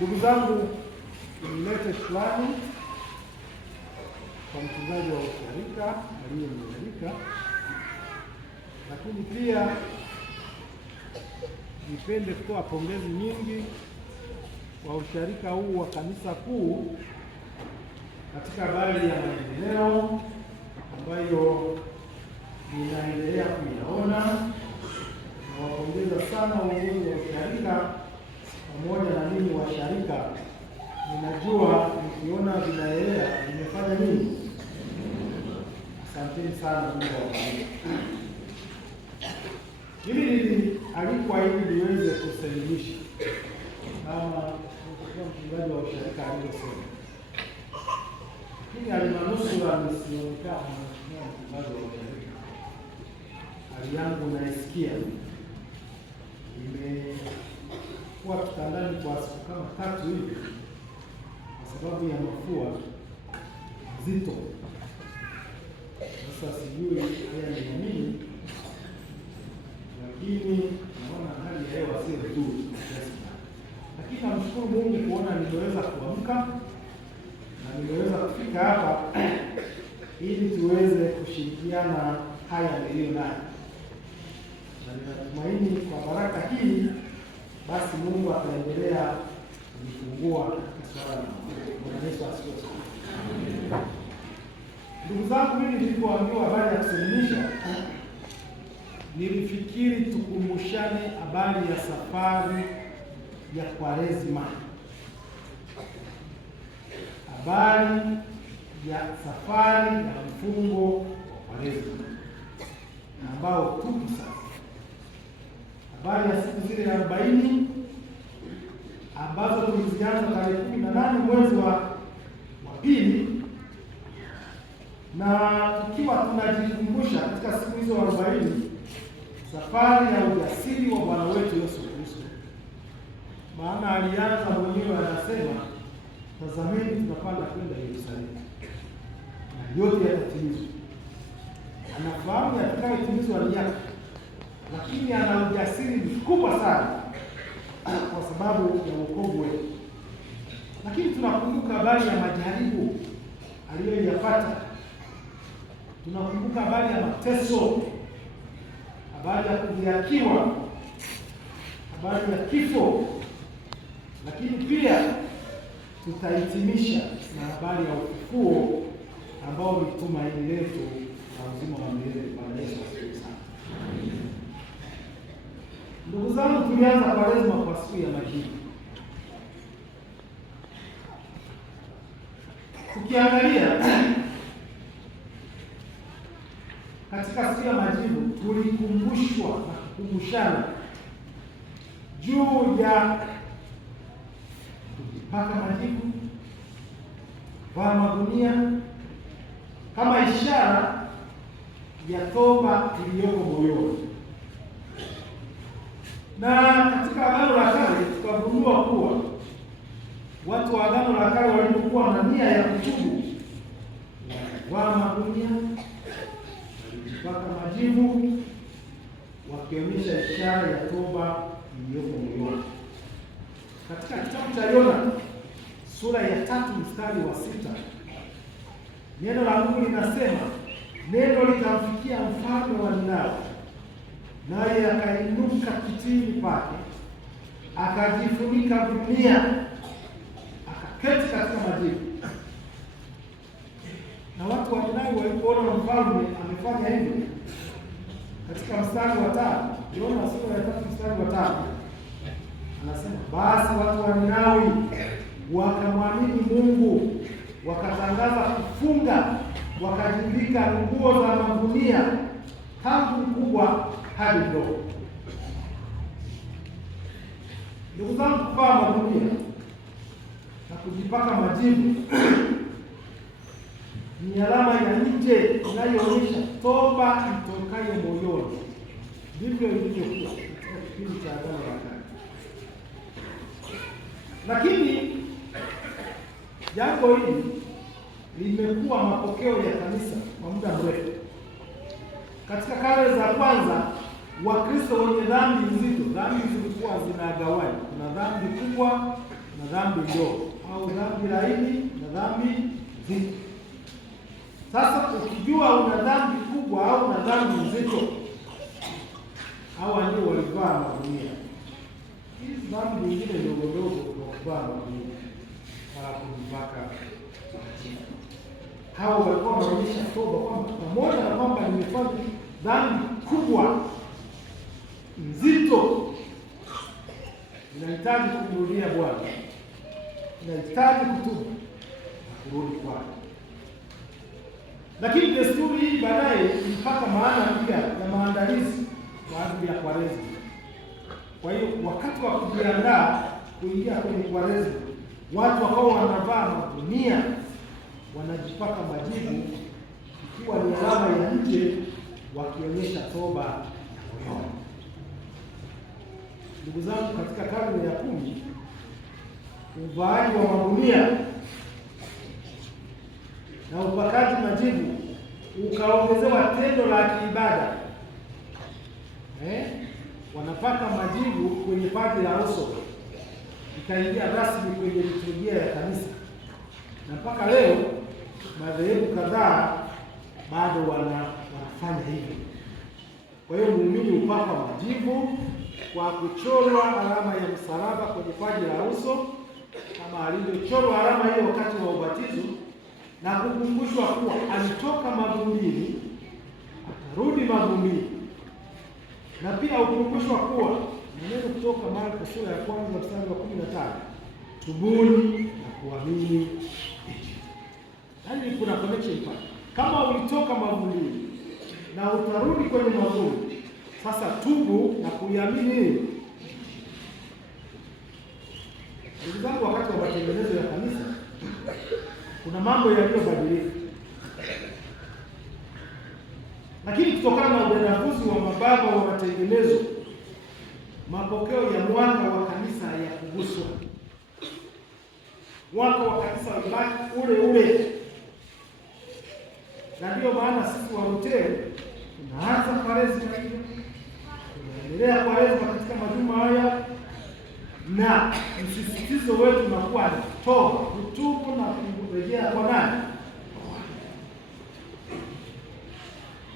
Ndugu zangu, nilete shukrani kwa mchungaji wa usharika aliyenialika, lakini pia nipende kutoa pongezi nyingi kwa usharika huu wa kanisa kuu katika habari ya maendeleo ambayo ninaendelea kuyaona. Nawapongeza sana uongozi wa usharika pamoja na mimi washarika. Ninajua nikiona vinaelea nimefanya nini. Asanteni sana Mungu awabariki. Hili alikuwa ili niweze kusalimisha kama mchungaji wa usharika alivyosema, lakini alimanusura nisionekana mchungaji wa usharika. Hali yangu naisikia nimekuwa kitandani kwa siku kama 3 hivi kwa sababu ya mafua zito. Sasa sijui haya ni nini, lakini naona hali ya hewa si nzuri, lakini namshukuru Mungu kuona nimeweza kuamka na nimeweza kufika hapa ili tuweze kushirikiana haya niliyo nayo, na ninatumaini kwa baraka hii basi Mungu ataendelea kunifungua katika swala la Yesu asifiwe. Ndugu zangu, mimi nilipoambiwa habari ya kusalimisha, nilifikiri tukumbushane habari ya safari ya Kwaresma, habari ya safari ya mfungo wa Kwaresma ambao tupo sasa, habari ya siku zile 40 ambazo tulizianza tarehe 18 mwezi wa pili, na tukiwa tunajikumbusha katika siku hizo 40 safari ya ujasiri wa Bwana wetu Yesu Kristo. Maana alianza mwenyewe anasema, tazameni tunapanda kwenda Yerusalemu na yote yatatimizwa. Anafahamu yatakayotimizwa ni yake, lakini ana ujasiri mkubwa sana kwa sababu ya wokovu wetu. Lakini tunakumbuka habari ya majaribu aliyoyapata, tunakumbuka habari ya mateso, habari ya kudhihakiwa, habari ya kifo, lakini pia tutahitimisha na habari ya ufufuo ambao ni tumaini letu na uzima wa milele. Bwana Yesu asifiwe sana. Ndugu zangu, tulianza Kwaresma kwa siku ya Majivu. Tukiangalia katika siku ya Majivu tulikumbushwa na kukumbushana juu ya kujipaka majivu, kuvaa magunia kama ishara ya toba iliyoko moyoni. Na katika Agano la Kale tukagundua kuwa watu wa Agano la Kale walikuwa na nia ya kutubu, walivaa magunia, walijipaka majivu, wakionyesha ishara ya toba iliyoko moyoni. Katika kitabu cha Yona sura ya 3 mstari wa 6, neno la Mungu linasema, neno likamfikia mfalme wa Ninawi, naye akainuka kitini pake, akajifunika gunia, akaketi katika majivu. Na watu wa Ninawi walipoona mfalme amefanya hivyo, katika mstari wa 5, Yona sura ya 3 mstari wa 5, anasema, basi watu wa Ninawi wakamwamini Mungu, wakatangaza kufunga, wakajivika nguo za magunia, tangu mkubwa hadi mdogo. Ndugu zangu, kuvaa magunia na kujipaka majivu ni alama ya nje inayoonyesha toba itokayo moyoni. Ndivyo ilivyokuwa katika kipindi cha Agano la Kale. Lakini jambo hili limekuwa mapokeo ya kanisa kwa muda mrefu. Katika karne za kwanza, Wakristo wenye dhambi nzito, dhambi zilikuwa zinagawanywa. Kuna dhambi kubwa na dhambi ndogo, au dhambi laini na dhambi nzito. Sasa ukijua una dhambi kubwa au una dhambi nzito, hawa ndio walivaa magunia. Hizi dhambi nyingine ndogo ndogo walivaa magunia wala kujipaka mafuta. Hawa walikuwa wanaonyesha toba kwamba pamoja na kwamba nimefanya dhambi kubwa nzito, ninahitaji kumrudia Bwana, ninahitaji kutubu na kurudi kwake. Lakini desturi hii baadaye ilipata maana pia ya maandalizi kwa ajili ya Kwaresima. Kwa hiyo wakati wa kujiandaa kuingia kwenye Kwaresima, watu wakawa wanavaa magunia, wanajipaka majivu, ikiwa ni alama ya nje, wakionyesha toba ya moyo. Ndugu zangu, katika karne ya 10 uvaaji wa magunia na upakaji majivu ukaongezewa tendo la kiibada. Wanapaka majivu kwenye paji la uso, ikaingia rasmi kwenye liturujia ya kanisa, na mpaka leo madhehebu kadhaa bado wanafanya hivyo. Kwa hiyo muumini upaka majivu kwa kuchorwa alama ya msalaba kwenye paji la uso, kama alivyochorwa alama hiyo wakati wa ubatizo, na kukumbushwa kuwa alitoka mavumbini, atarudi mavumbini. Na pia ukumbushwa kuwa neno kutoka Marko sura ya 1 mstari wa 15, tubuni na kuamini Injili. Yaani kuna connection pale. Kama ulitoka mavumbini na utarudi kwenye mavumbi, sasa tubu na kuiamini. Ndugu zangu, wakati wa matengenezo ya kanisa kuna mambo yaliyobadilika, lakini kutokana na udadavuzi wa mababa wa matengenezo, mapokeo ya mwaka wa kanisa ya kuguswa. Mwaka wa kanisa ulibaki ule ule, na ndio maana sisi wa Luteri tunaanza Kwaresima hiyo, tunaendelea Kwaresima katika majuma haya, na msisitizo wetu unakuwa ni toba, kutubu na kurejea kwa nani?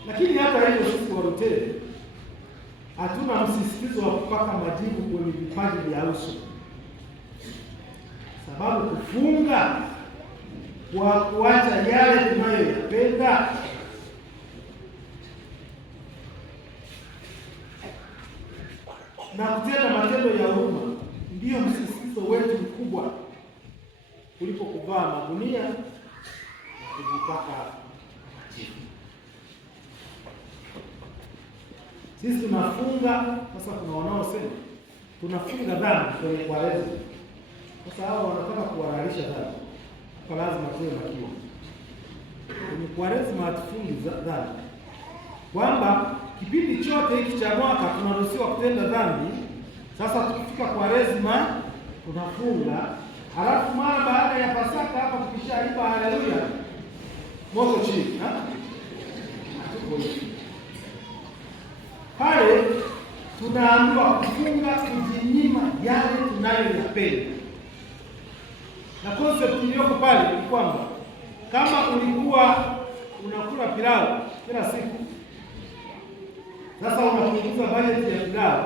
Lakini hata hivyo sisi wa Luteri hatuna msisitizo wa kupaka majivu kwenye vipaji vya uso, sababu kufunga kwa kuacha yale tunayoyapenda na kutenda matendo ya huruma ndiyo msisitizo wetu mkubwa kuliko kuvaa magunia na kujipaka majivu. Sisi tunafunga. Sasa kuna wanaosema tunafunga dhambi kwenye Kwaresima. Sasa hao wanataka kuhalalisha dhambi. Kwa lazima tuwe makini. Kwenye Kwaresima hatufungi dhambi, kwamba kipindi chote hiki cha mwaka tunaruhusiwa kutenda dhambi. Sasa tukifika Kwaresima tunafunga, halafu mara baada ya Pasaka hapa tukishaimba haleluya, moto chini. Hatuko hivi. Pale tunaambiwa kufunga, kujinyima yale tunayoyapenda. Na concept iliyoko pale ni kwamba kama ulikuwa unakula pilau kila siku, sasa unapunguza bajeti ya pilau,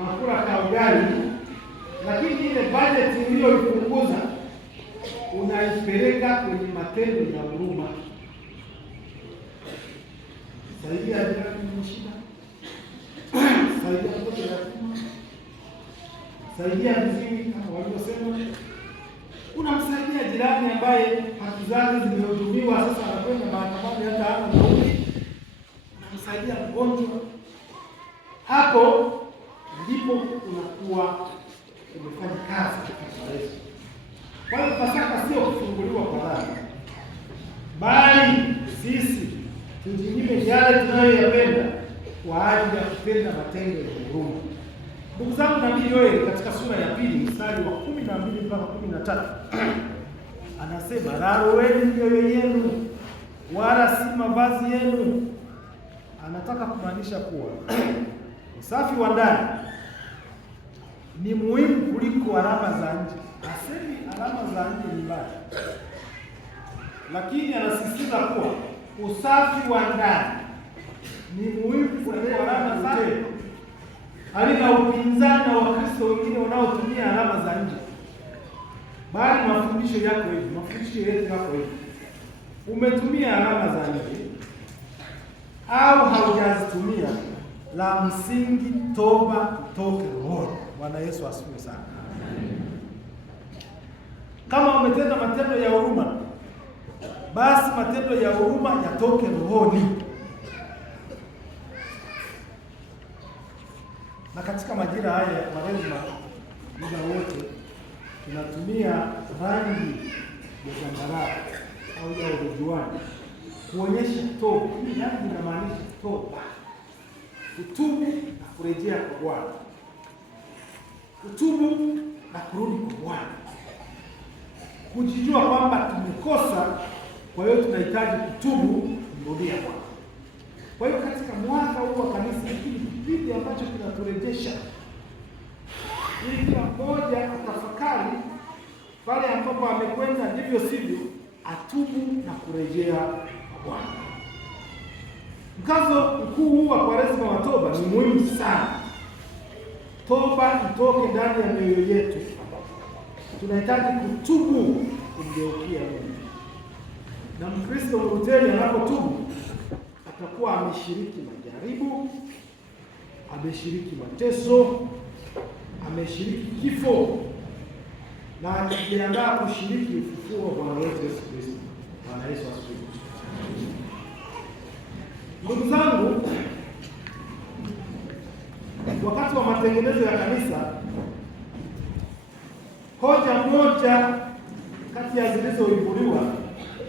unakula kaugali, lakini ile bajeti uliyoipunguza unaipeleka kwenye matendo ya huruma. Saidia jirani mwenye shida, saidia mtoto yatima, saidia mzee kama walivyosema. Unamsaidia jirani ambaye haki zake zimehudumiwa, sasa anakwenda mahakamani hata hana nauli. Unamsaidia mgonjwa. Hapo ndipo unakuwa umefanya kazi katika Yesu. Kwa hiyo Pasaka sio kufunguliwa kwa dhambi, bali sisi tujinyime yale tunayoyapenda kwa ajili ya kupenda matendo ya huruma. Ndugu zangu, nabii Yoeli katika sura ya 2 mstari wa 12 mpaka 13 anasema, rarueni mioyo yenu wala si mavazi yenu. Anataka kumaanisha kuwa usafi wa ndani ni muhimu kuliko alama za nje. Asemi alama za nje ni mbaya, lakini anasisitiza kuwa usafi wa ndani ni muhimu kuliko alama za nje. Halina upinzani na Wakristo wengine wanaotumia alama za nje, bali mafundisho yako hivi, mafundisho yetu yako hivi. Umetumia alama za nje au haujazitumia, la msingi toba itoke rohoni. Bwana Yesu asifiwe sana. Kama umetenda matendo ya huruma, basi matendo ya huruma yatoke rohoni. Na katika majira haya ya Kwaresma, muda wote tunatumia rangi ya zambarau au ya urujuani kuonyesha toba. Hii rangi inamaanisha toba, kutubu na kurejea kwa Bwana, kutubu na kurudi kwa Bwana, kujijua kwamba tumekosa, kwa hiyo tunahitaji kutubu, kumrudia Bwana. Kwa hiyo katika mwaka huu wa kanisa, hiki kipindi ambacho kinaturejesha ili kila mmoja atafakari pale ambapo amekwenda ndivyo sivyo, atubu na kurejea kwa Bwana. Mkazo mkuu huu wa Kwaresma wa toba ni muhimu sana. Toba itoke ndani ya mioyo yetu. Tunahitaji kutubu, kumgeukia Mungu. Na Mkristo Mlutheri anapotubu atakuwa ameshiriki majaribu, ameshiriki mateso, ameshiriki kifo, na anajiandaa kushiriki ufufuo wa Bwana wetu Yesu Kristo. Bwana Yesu asifiwe. Ndugu zangu, wakati wa matengenezo ya kanisa, hoja moja kati ya zilizoibuliwa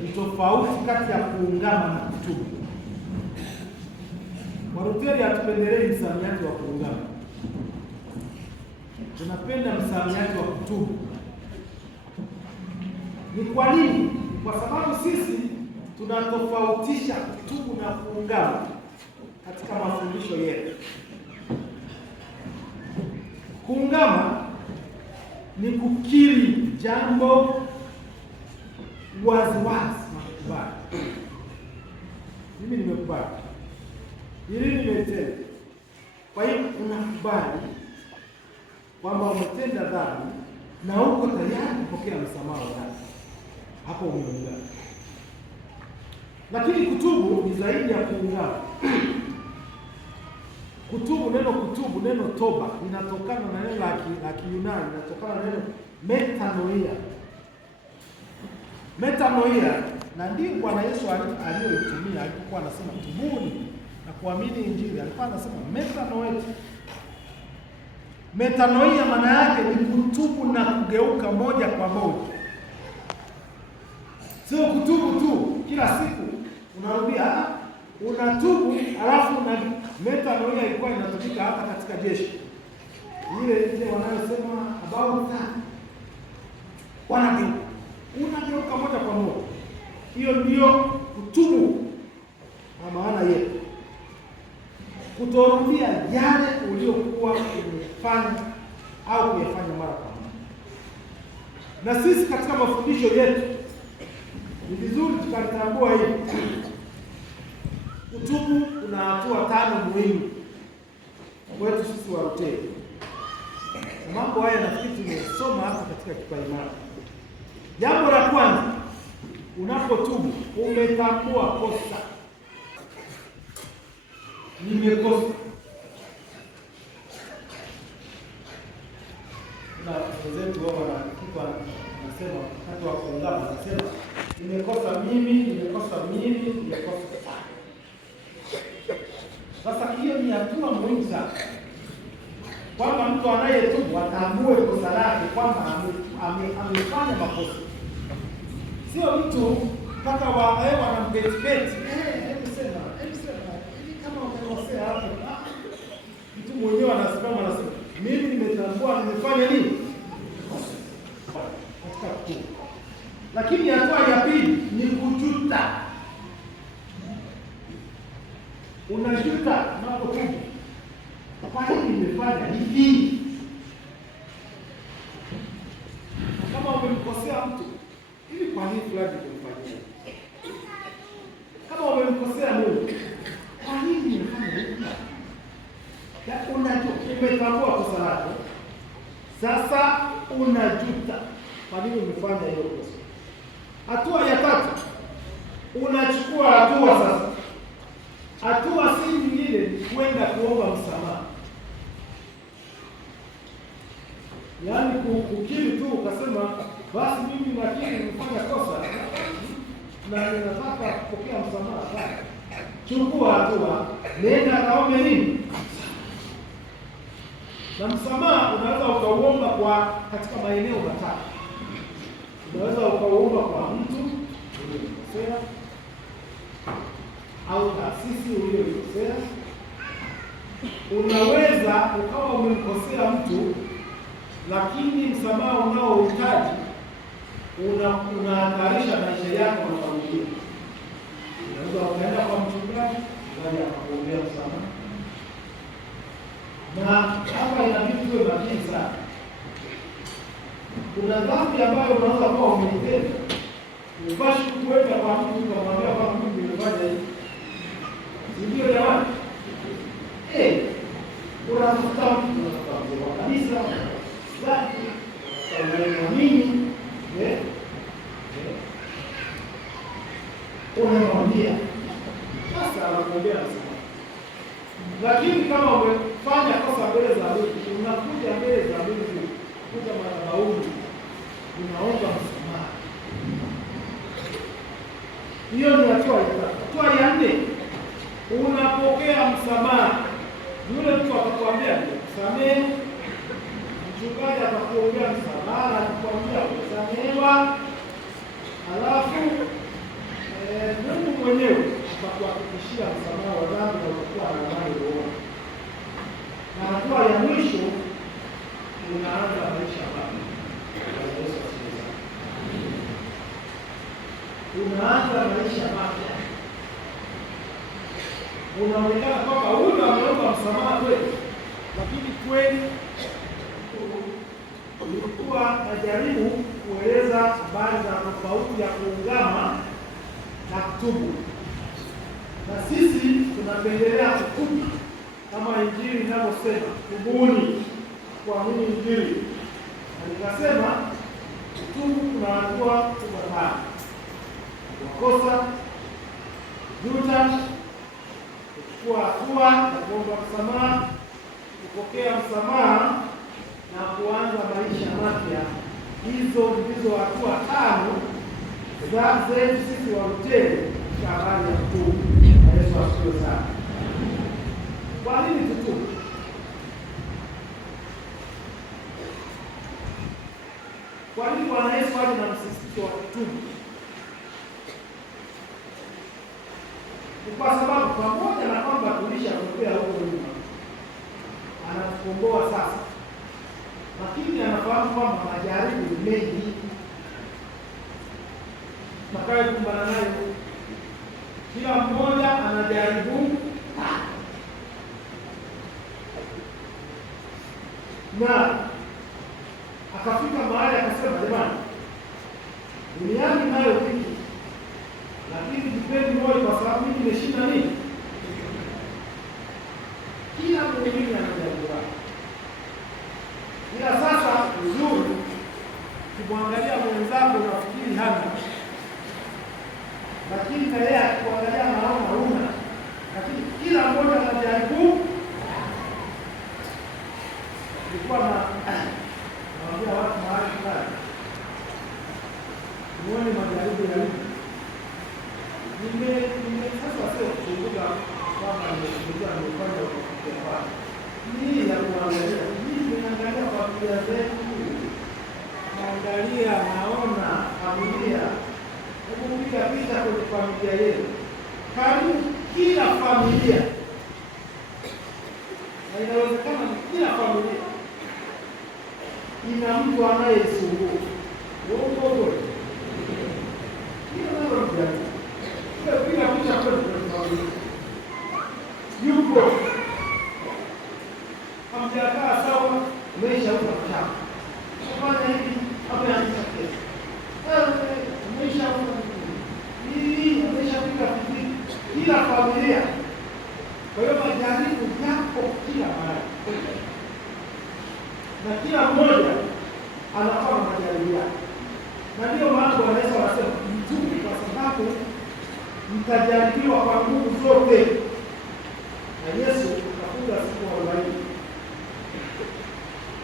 ni tofauti kati ya kuungama na kutubu. Walutheri hatupendelei msamiati wa kuungama, tunapenda msamiati wa kutubu. Ni kwa nini? Kwa sababu sisi tunatofautisha kutubu na kuungama katika mafundisho yetu. Kuungama ni kukiri jambo waziwazi na kukubali. Mimi nimekubali, hili nimetenda. Kwa hiyo unakubali kwamba umetenda dhambi na uko tayari kupokea msamaha wa dhambi. Hapo umeungana. Lakini kutubu ni zaidi ya kuungana. Kutubu, neno kutubu, neno toba linatokana na neno la Kiyunani, linatokana na neno metanoia. Metanoia, na ndio Bwana Yesu aliyoitumia alipokuwa anasema tubuni na kuamini Injili. Alikuwa anasema metanoia. Metanoia maana yake ni kutubu na kugeuka moja kwa moja. Sio kutubu tu kila siku unarudia, unatubu alafu na metanoia ilikuwa inatumika hata katika jeshi. Ile wanayosema about that. Unageuka moja kwa moja. Hiyo ndio kutubu na maana yetu. Kutorudia yale uliokuwa umefanya au kuyafanya mara kwa mara. Na sisi katika mafundisho yetu ni vizuri tukalitambua hili. Kutubu kuna hatua 5 muhimu kwetu sisi Walutheri. Mambo haya nafikiri tumesoma hapa katika kipaimara. Jambo la kwanza, unapotubu umetambua kosa. Nimekosa. Na wenzetu wao wanasema wakati wa kuungama, wanasema nimekosa mimi. Sasa hiyo ni hatua muhimu sana, kwamba mtu anayetubu atambue kosa lake, kwamba amefanya makosa. Sio mtu mpaka wanambetibeti, hebu sema kama umekosea hapo. Mtu mwenyewe anasimama anasema mimi nimetambua nimefanya nini katika kutubu. Lakini hatua ya pili ni kujuta. Unajuta unapotubu. Kwa nini nimefanya hivi? yako. Sasa unajuta kwa nini umefanya hiyo kosa. Hatua ya tatu, unachukua hatua sasa. Hatua si nyingine ni kwenda kuomba msamaha. Yaani kukiri tu ukasema basi mimi nakiri nimefanya kosa na ninataka kupokea msamaha. Chukua hatua, nenda kaombe nini? Na msamaha unaweza ukauomba kwa katika maeneo matatu. Unaweza ukauomba kwa mtu uliyekosea au taasisi uliyokosea. Unaweza ukawa umemkosea mtu, lakini msamaha unaohitaji unahatarisha maisha yako na familia. Unaweza ukaenda kwa mchungaji ili akakuombea msamaha. Na hapa inabidi tuwe makini sana. Kuna dhambi ambayo unaweza kuwa umeitenda, upashi kuweka kwa mtu ukamwambia kwa mtu nimefanya hivi. Ndio jamani. Unatafuta mtu unatafuta kanisa, kwa nini? Unamwambia sasa anakuombea msamaha. Lakini kama umefanya kosa mbele za Mungu, unakuja mbele za Mungu, kuja madhabahuni, unaomba msamaha. Hiyo ni hatua ya tatu. Hatua ya nne, unapokea msamaha. Yule mtu atakwambia msamehe, mchungaji atakuombea msamaha, atakwambia umesamehewa. Alafu Mungu mwenyewe atakuhakikishia msamaha wa dhambi na utakuwa na amani rohoni. Na hatua ya mwisho, unaanza maisha mapya. Unaanza maisha mapya. Unaonekana kwamba huyu ameomba msamaha kweli, lakini kweli ulikuwa najaribu kueleza habari za tofauti ya kuungama na kutubu. Na sisi tunapendelea kutubu kama Injili inavyosema, tubuni kuamini Injili. Na nikasema kutubu kuna hatua zifuatazo: kukosa, juta, kuchukua hatua na kuomba msamaha, kupokea msamaha na kuanza maisha mapya. Hizo ndizo hatua tano za zetu sisi wa Luteri katika habari ya kutubu. Yesu asifiwe sana. Kwa nini tutubu? Kwa nini Bwana Yesu aje na msisitizo wa kutubu? Ni kwa sababu pamoja na kwamba tulishapokea huko nyuma, anatukomboa sasa, lakini anafahamu kwamba majaribu mengi tutakayokumbana nayo. Kila mmoja anajaribu, na akafika mahali akasema, jamani, duniani nayo dhiki, lakini jipeni moyo kwa sababu mimi nimeshinda nini? Kila mwingine anajaribu wake. Ila sasa uzuri, ukimwangalia mwenzako unafikiri hana, lakini na yeye akikuangalia anaona huna. Lakini kila mmoja anajaribu. Nilikuwa naambia watu mahali fulani, muone majaribu yalipo. Sasa sio kuchunguza kwamba nimefanya kwa nini ya kuangalia. Mimi naangalia familia zetu, naangalia naona familia. Hebu piga picha kwenye familia yetu. Karibu kila familia, na inawezekana kila familia ina mtu anayesumbua. Uongo. Hiyo ndio ndio. Piga picha kwenye familia. Yupo hamjakaa sawa, umeshaanza kuchapa. Kufanya hivi hapo anaanza kesi. Umeshaanza hii, umeshapika vipi? Kila familia. Kwa hiyo majaribu yako kila mahali. na kila mmoja anakuwa na majaribu yake. Na ndio maana Bwana Yesu anasema mtume, kwa sababu mtajaribiwa kwa nguvu zote. Na Yesu akafunga siku 40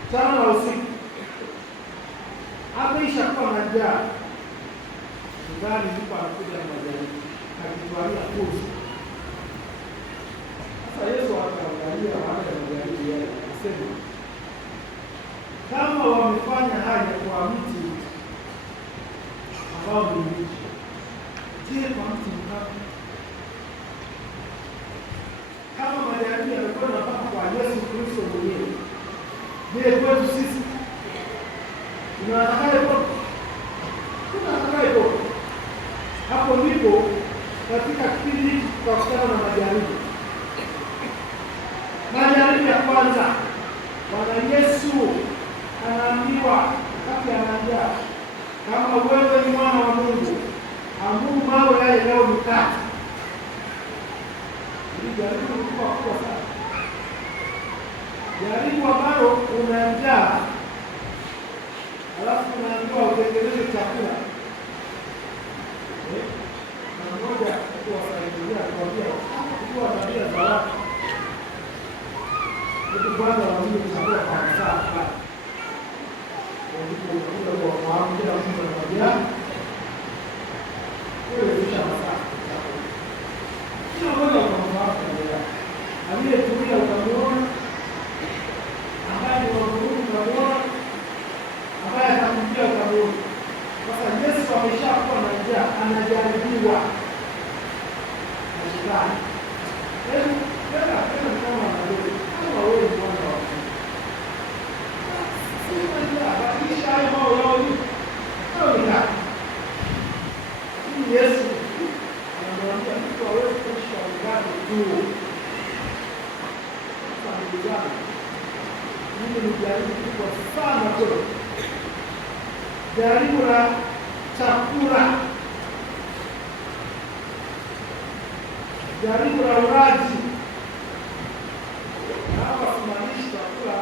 mchana na usiku, hata ishakuwa na njaa ndani, ndipo anakuja na majaribu akitwalia kuzi. Sasa Yesu akaangalia baada ya majaribu yale, akasema kama wamefanya haya kwa mti ambao ni mbichi, je, kwa mti mkavu? Kama majaribu yamekuwa yanapata kwa Yesu Kristo mwenyewe, je, kwetu sisi tunatakaye pote? Tunatakaye pote? Hapo ndipo katika kipindi hiki tutakutana na majaribu. Majaribu ya kwanza, Bwana Yesu anaambiwa wakati anajaa, kama wewe ni mwana wa Mungu, amuru mawe yale leo mikate. Hili jaribu lilikuwa kubwa sana. Jaribu ambalo unanjaa, alafu unaambiwa utengeneze chakula. Na mmoja kuwasaidia kuambia kuwa tabia za watu. Hebu kwanza wazuri kuchagua kwa saa fulani. Ndipo unakuja kuwafahamu kila mtu na tabia. Wewe kisha masaa. Kila mmoja unafahamu tabia. Aliyetulia utamuona, ambaye ni wa Mungu utamuona, ambaye atakuja utamuona. Sasa Yesu ameshakuwa na njaa, anajaribiwa na Shetani. Hebu tena kama anajaribu, kama wewe ni mwana wa Mungu, sema njaa, badilisha hayo mambo yao hivi. Hayo ni gani? Lakini Yesu anamwambia mtu hawezi kuishi kwa mkate tu. Sasa ndugu zangu, hili ni jaribu kubwa sana kwetu. Jaribu la chakula, jaribu la ulaji. Na hapa simaanishi chakula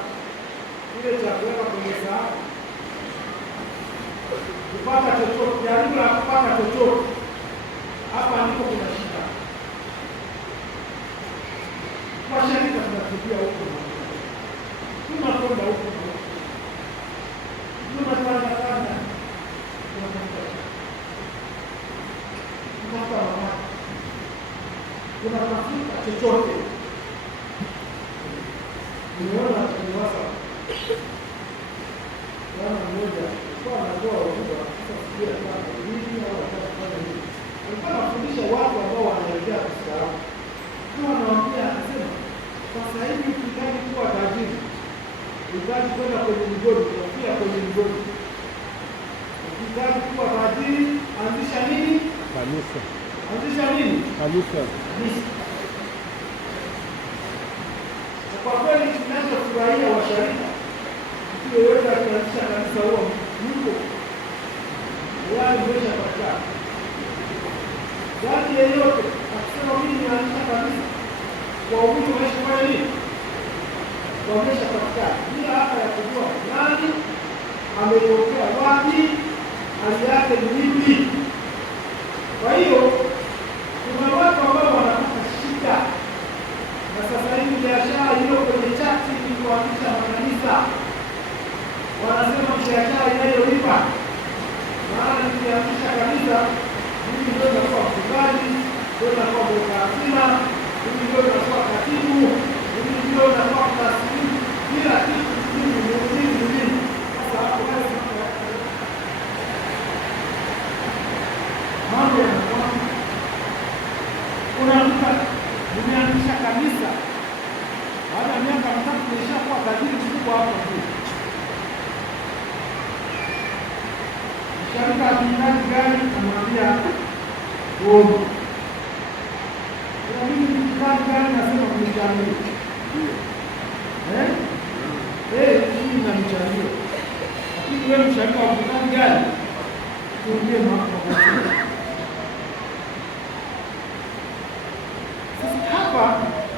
ile cha kuweka kwenye sahani, kupata chochote. Jaribu la kupata chochote, hapa ndipo kuna shida. Kwa shirika tunatupia huko na huko, tunakwenda huko na huko, tunatanga tunatafuta chochote. Nimeona kiwasa bwana mmoja kwa anatoa hotuba, sasa sijui kama nini au atafanya nini. Alikuwa anafundisha watu ambao wanaelekea kustaafu. Kwa anawaambia, anasema sasa hivi ukitaka kuwa tajiri, unahitaji kwenda kwenye mgodi, kufia kwenye mgodi. Ukitaka kuwa tajiri, anzisha nini? Kanisa. Anzisha nini? Kanisa. Kwa kweli tunachofurahia washarika, mtu yeyote akianzisha kanisa huwa mko wali mwesha patikana. Watu yeyote akisema mimi nianzisha kanisa, kwa umini waisha kwa nini? Wamesha patikana. Bila hata ya kujua nani ametokea wapi, hali yake ni vipi. Kwa hiyo kuna watu ambao wanapata shida. Na sasa hivi biashara hiyo kwenye chati ni kuanzisha makanisa. Wanasema biashara inayolipa. Maana nikianzisha kanisa, mimi ndio nakuwa mchungaji, ndio nakuwa mweka hazina, mimi ndio nakuwa katibu, mimi ndio nakuwa mtasimu, kila kitu mimi mimi. Sasa hapo kazi mambo yanakuwa unaamka nimeanzisha kanisa, baada ya miaka mitatu nimeshakuwa tajiri mkubwa hapo juu. Msharika akihitaji gari anamwambia uongo. Kwa mimi nikihitaji gari nasema kunichangia. Mimi namchangia. Lakini wewe msharika ukihitaji gari tuambie mambo.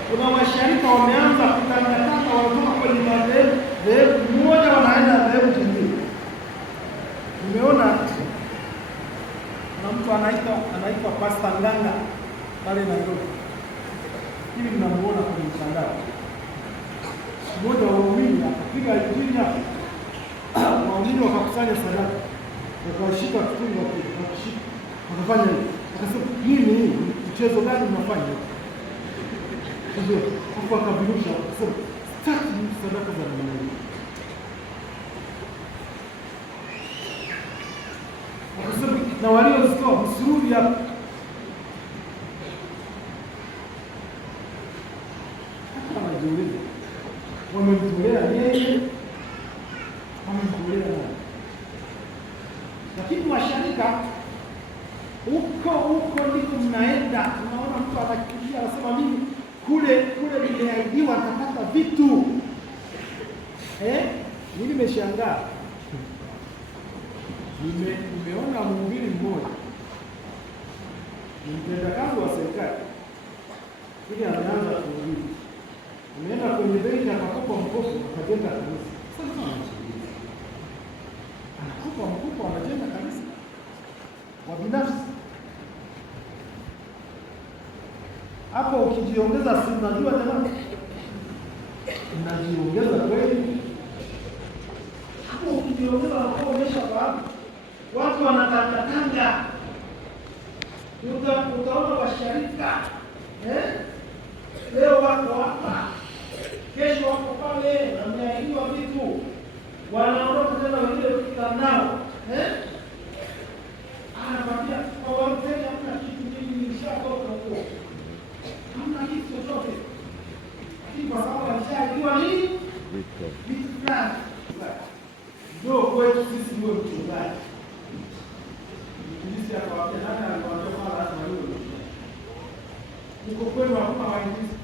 Kuna washarika wameanza kutangatanga, wanatoka kwenye madhehebu mmoja mtu anaitwa Pastor Nganga pale Nairobi. Hivi mnamuona kwenye mtandao. Mmoja wa waumini akapiga injili hapo. Waumini wakakusanya sadaka. Wakashika kituni wakashika. Wakafanya hivi. Akasema, "Nini mchezo gani mnafanya hivi?" Ndio, hapo akavirusha akasema, "Sitaki sadaka za namna hii." Akasema, "Na waliozitoa msirudi hapa." Hata anajiuliza, wamemtolea yeye, wamemtolea nani? Lakini washarika huko ndiko mnaenda. Unaona mtu anakimbia anasema, "Mimi kule nimeahidiwa nitapata vitu." Mimi nimeshangaa. Nimeona mhubiri mmoja, ni mtendakazi wa serikali, ili ameanza kuhubiri. Ameenda kwenye benki akakopa mkopo akajenga kanisa. Sasa anakopa mkopo anajenga kanisa wa binafsi. Hapo ukijiongeza, si unajua jamani, unajiongeza kweli. Hapo ukijiongeza unakuwa umeshafahamu. Watu wanatangatanga. Utaona washarika leo wako hapa, kesho wako pale, wameahidiwa vitu, wanaondoka tena wengine kufika nao anakwambia kwa wateja, hamna kitu, mimi nilishatoka huko, hamna kitu chochote. Lakini kwa sababu alishaahidiwa nini? Vitu fulani. Ndio kwetu sisi ndio mchungaji. Sisi akawaambia, nani aliwaambia kwamba lazima yule mchungaji? Uko kwenu hakuna waingizi.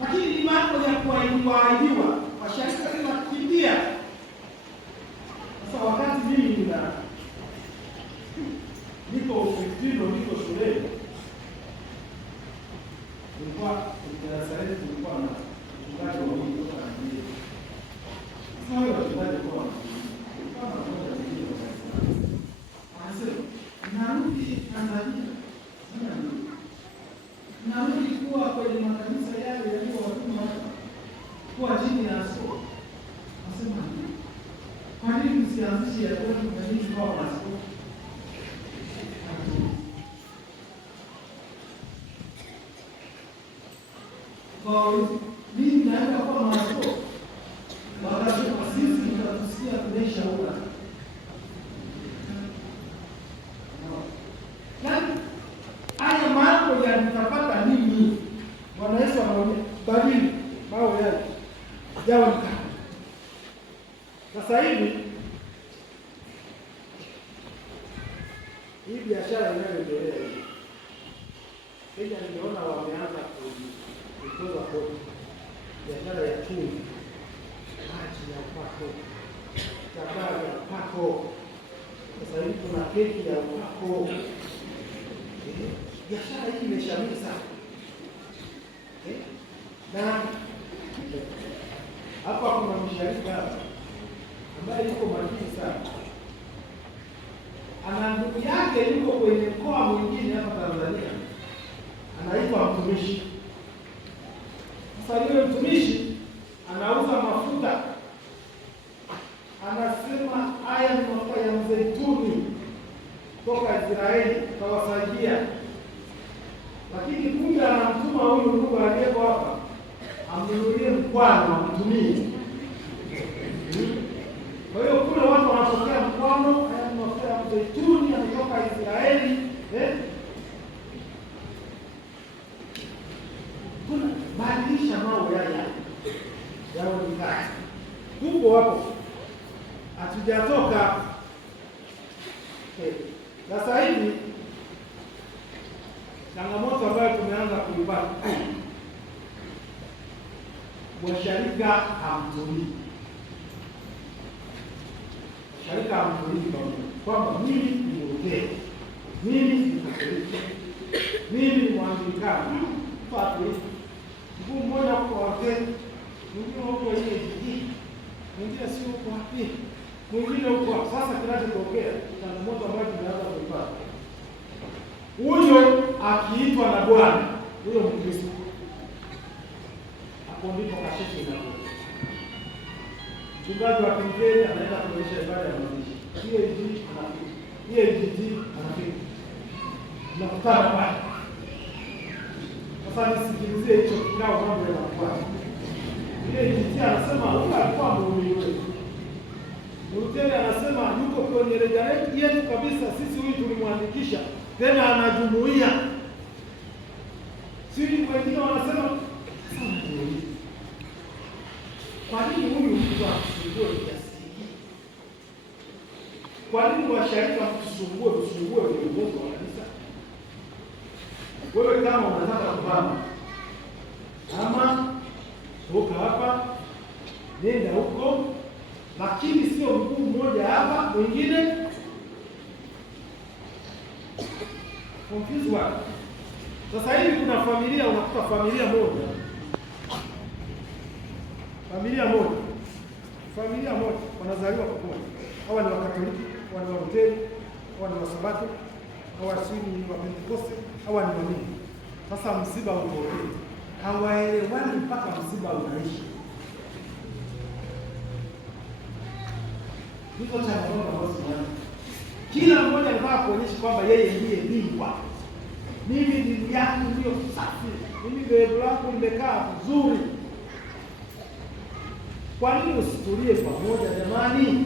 Lakini ni mambo ya kuahidiwa. Washarika tena kimbia. Sasa wakati mimi niko ofisini, niko shuleni, nilikuwa darasa letu tulikuwa na mchungaji wa mimi kutoka Nigeria. Sasa wale wachungaji kwa narudi Tanzania. Narudi kuwa kwenye makanisa yale yaliyowatuma kuwa chini ya askofu. Nasema, kwa nini msianzishe ya kwetu na nini kwa askofu? Kwa mimi naenda kwa maaskofu. Wakasema sisi tutasikia tumeshaona. Haya mambo yanatapata nini? Bwana Yesu anaona badili mambo yale yawe mkaka. Sasa hivi hii biashara inayoendelea hivi, Kenya nimeona wameanza kutoza kodi, biashara ya chumvi, maji ya upako, chakula ya upako. Sasa hivi kuna keki ya upako. Biashara hii imeshamiri sana. Na hapa kuna msharika ambaye yuko makini sana. Ana ndugu yake yuko kwenye mkoa mwingine hapa Tanzania, anaitwa mtumishi. Sasa yule mtumishi anauza mafuta. Anasema haya ni mafuta ya mzeituni toka Israeli, tawasaidia. Lakini kumbe anamtuma huyu ndugu aliyeko hapa amnunulie mkwano amtumie. Kwa hiyo kule watu wanapokea mkwano, haya ni mafuta ya mzeituni yanatoka Israeli. Kuna badilisha mambo yale yao ni kazi. Tuko hapo. Hatujatoka. Sasa hivi changamoto ambayo tumeanza kuipata, washarika hamtulii. Washarika hamtulii kwamba mimi ni Mlutheri, mimi ni Katoliki, mimi ni Mwanglikana. Fatu mkuu mmoja kwa Walutheri, mwingine huko EAGT, mwingine si huko wapi, mwingine huko. Sasa kinachotokea changamoto ambayo tumeanza kupata. Huyo akiitwa na Bwana, huyo Mkristo, hapo ndipo kasheshe inakuwa. Mchungaji wa Kigeni anaenda kuonyesha ibada ya mazishi. EAG anafika. EAGT anafika. Tunakutana pale. Sasa nisikilizie hicho kikao mambo yanakuwa. EAGT anasema huyu alikuwa muumini wetu. Mruteli anasema yuko kwenye rejaleti yetu kabisa, sisi huyu tulimwandikisha, tena anajumuia. Sisi wengine wanasema kwa nini huyu mtu asisumbue kiasi hiki? Kwa nini washirika mtusumbue viongozi wa kanisa? Wewe kama unataka kupamba, ama toka hapa, nenda huko, lakini sio mkuu mmoja hapa, mwingine confuse watu. Sasa hivi kuna familia, unakuta familia moja wanazaliwa pamoja. Hawa ni Wakatoliki, hawa ni Walutheri, hawa ni Wasabato, hawa si ni Wapentekoste, hawa ni wanini. Sasa msiba uko, hawaelewani mpaka msiba unaishi. Hizo changamoto ambazo zinaanza. Kila mmoja anataka kuonyesha kwamba yeye ndiye bingwa. Mimi dini yangu ndio safi. Mimi dhehebu langu limekaa vizuri. Kwa nini usitulie pamoja jamani?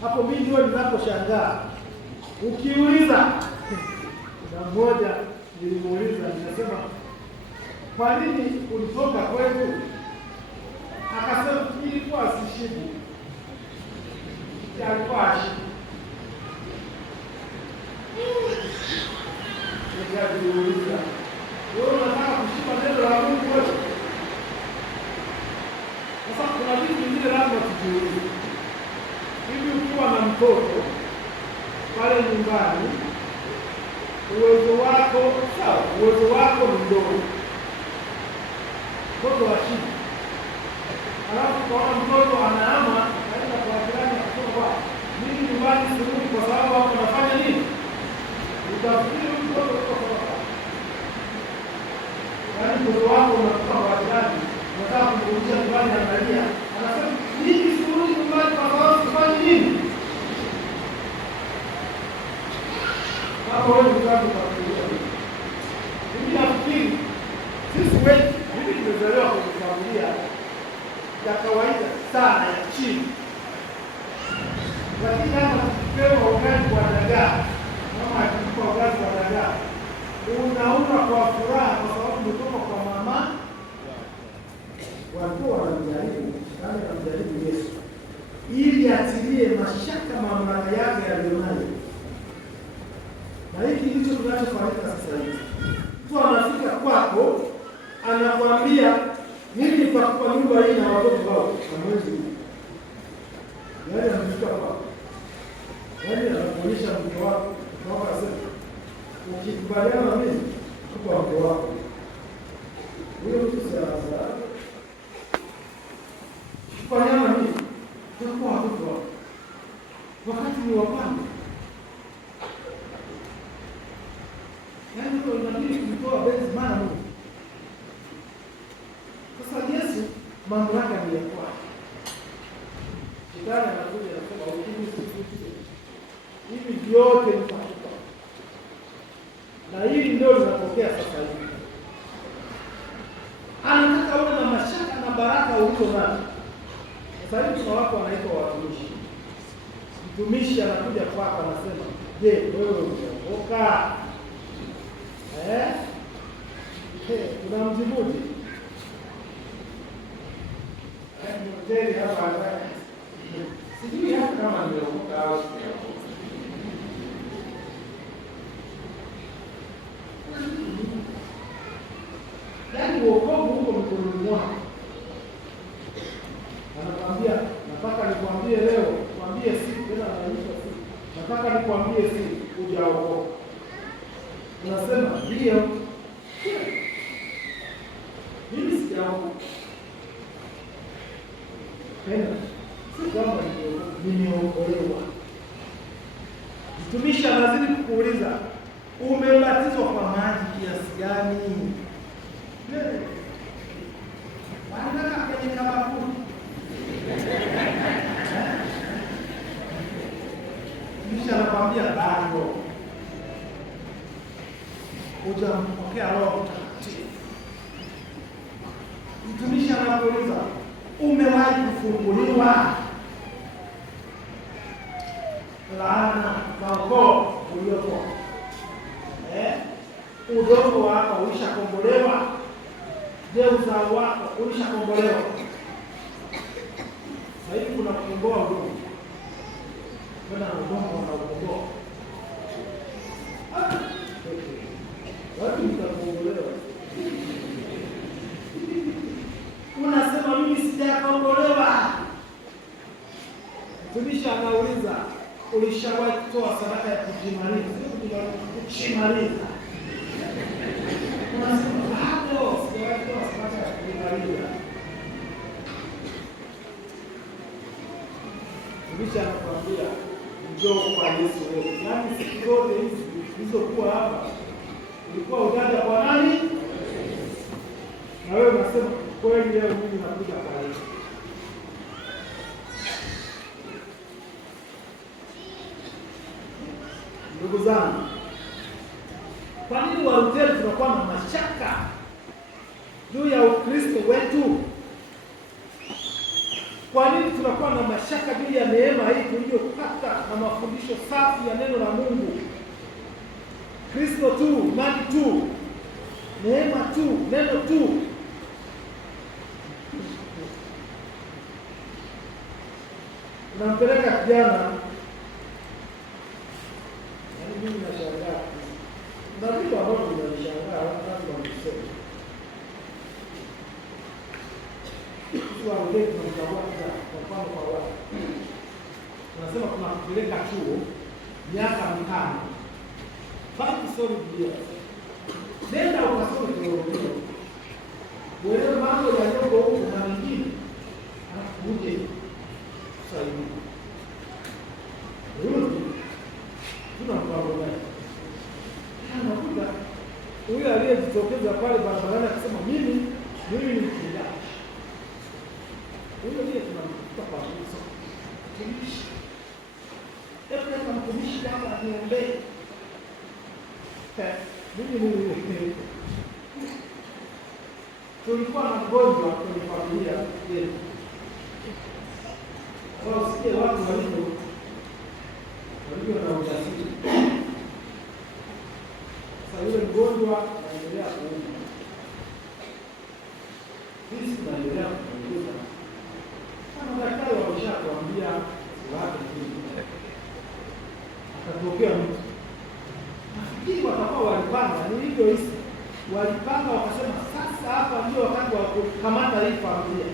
Hapo mimi ndio ninaposhangaa. Ukiuliza na mmoja nilimuuliza, nikasema kwa nini ulitoka kwetu? Akasema ilikuwa sishibu. Alikuwa ashibu. Nikajiuliza, wewe unataka kushiba neno la Mungu wewe? Sasa kuna vitu vingine lazima tujiulize. Hivi ukiwa na mtoto pale nyumbani, uwezo wako sawa, uwezo wako ni mdogo, mtoto wa chini, alafu kwa mtoto anaama kaenda kwa jirani akisema kwa mimi nyumbani sirudi kwa sababu hapo nafanya nini? Utafikiri mtoto uko sawa. Yaani mtoto wako unakuta kwa jirani, unataka kumrudisha nyumbani, angalia, anasema mimi sirudi nyumbani kwa sababu sifanyi nini? Hapo wewe mzazi utafikiria. Mimi nafikiri sisi wengi, mimi tumezaliwa kwenye familia ya kawaida sana ya chini. Lakini kama tukipewa ugali kwa dagaa, mama akikupa ugali kwa dagaa, unaula kwa furaha kwa sababu umetoka kwa mama. Walikuwa wanamjaribu, kama wanamjaribu Yesu, ili atilie mashaka mamlaka yake aliyonayo. Na hiki ndicho kinachofanyika sasa hivi. Mtu anafika kwako, anakuambia mimi nitakupa nyumba hii na watoto wao na mwezi huu. Yaani anafika kwako, yaani anakuonyesha mke wako, kwamba asema ukikubaliana na mimi kwa mke wako, huyo mtu sasa kufanyana na mimi kwa watoto wako, wakati ni wapande. Yaani ndio inabidi kumtoa bezi maana Mungu. Sasa Yesu mamlaka ni ya kwake. Shetani anakuja na kusema ukimsikia hivi vyote nitakupa. Na hili ndio linatokea sasa hivi. Anataka uwe na mashaka na baraka ulizo nazo. Sasa hivi kuna watu wanaitwa watumishi. Mtumishi anakuja kwako anasema, "Je, wewe umeokoka?" Unamjibuje? Mteli hapa sijui hata kama nimeokoka au sijaokoka. Yaani wokovu huko mikononi mwako. Anakuambia, nataka nikwambie leo, kwambie siku tena anaisha siku. Nataka nikwambie siku hujaokoka. Unasema ndio. Mimi sijaokoka. Tena si kwamba nimeokolewa. Mtumishi anazidi kukuuliza, umebatizwa kwa maji kiasi gani? Wanataka kwenye kabakuli. Mtumishi anakwambia bado hujampokea Roho Mtakatifu. Mtumishi anakuuliza, umewahi kufunguliwa? Laana na ukoo uliopo, udongo wako ulishakombolewa? Je, uzao wako ulishakombolewa? Sasa hivi kuna kukomboa udongo, kuna udongo unaokomboa watu, mtakombolewa. Unasema mimi sijakombolewa. Mtumishi anauliza, ulishawahi kutoa sadaka ya kujimaliza? Kujimaliza. Unasema bado sijawahi kutoa sadaka ya kujimaliza. Mtumishi anakuambia njoo kwa Yesu wewe. Yaani siku zote hizi zilizokuwa hapa ulikuwa ujaja kwa nani? Na wewe unasema kweli leo mimi nakuja kwa Yesu. Ndugu zangu, kwa nini Walutheri tunakuwa na mashaka juu ya Ukristo wetu? Kwa nini tunakuwa na mashaka juu ya neema hii tuliyopata na mafundisho safi ya neno la Mungu? Kristo tu, imani tu, neema tu, neno tu. Unampeleka kijana, mimi nashangaa. Na vitu ambavyo tunashangaa watu wanasema. Kwa wale tunachagua kwa mfano kwa watu. Tunasema tunapeleka chuo miaka 5. 5 solid years. Nenda ukasome teolojia. Wewe mambo yaliyopo huko na mengine. Uje kusaidia. Unakuta huyu aliyejitokeza pale barabarani akisema mimi ni mchungaji. Huyo ndiye tunamkuta kwa Yesu. Mtumishi. Kama mtumishi kama aniombee. Mimi tulikuwa na mgonjwa kwenye familia yetu. Sasa sikia watu walivyo na ujasiri. Sasa yule mgonjwa anaendelea kuumwa. Sisi tunaendelea kupunguza. Kama daktari wameshakwambia watu hivi. Akatokea mtu. Nafikiri watakuwa walipanga, ni hivyo hisi. Walipanga wakasema sasa hapa ndio wakati wa kukamata hii familia.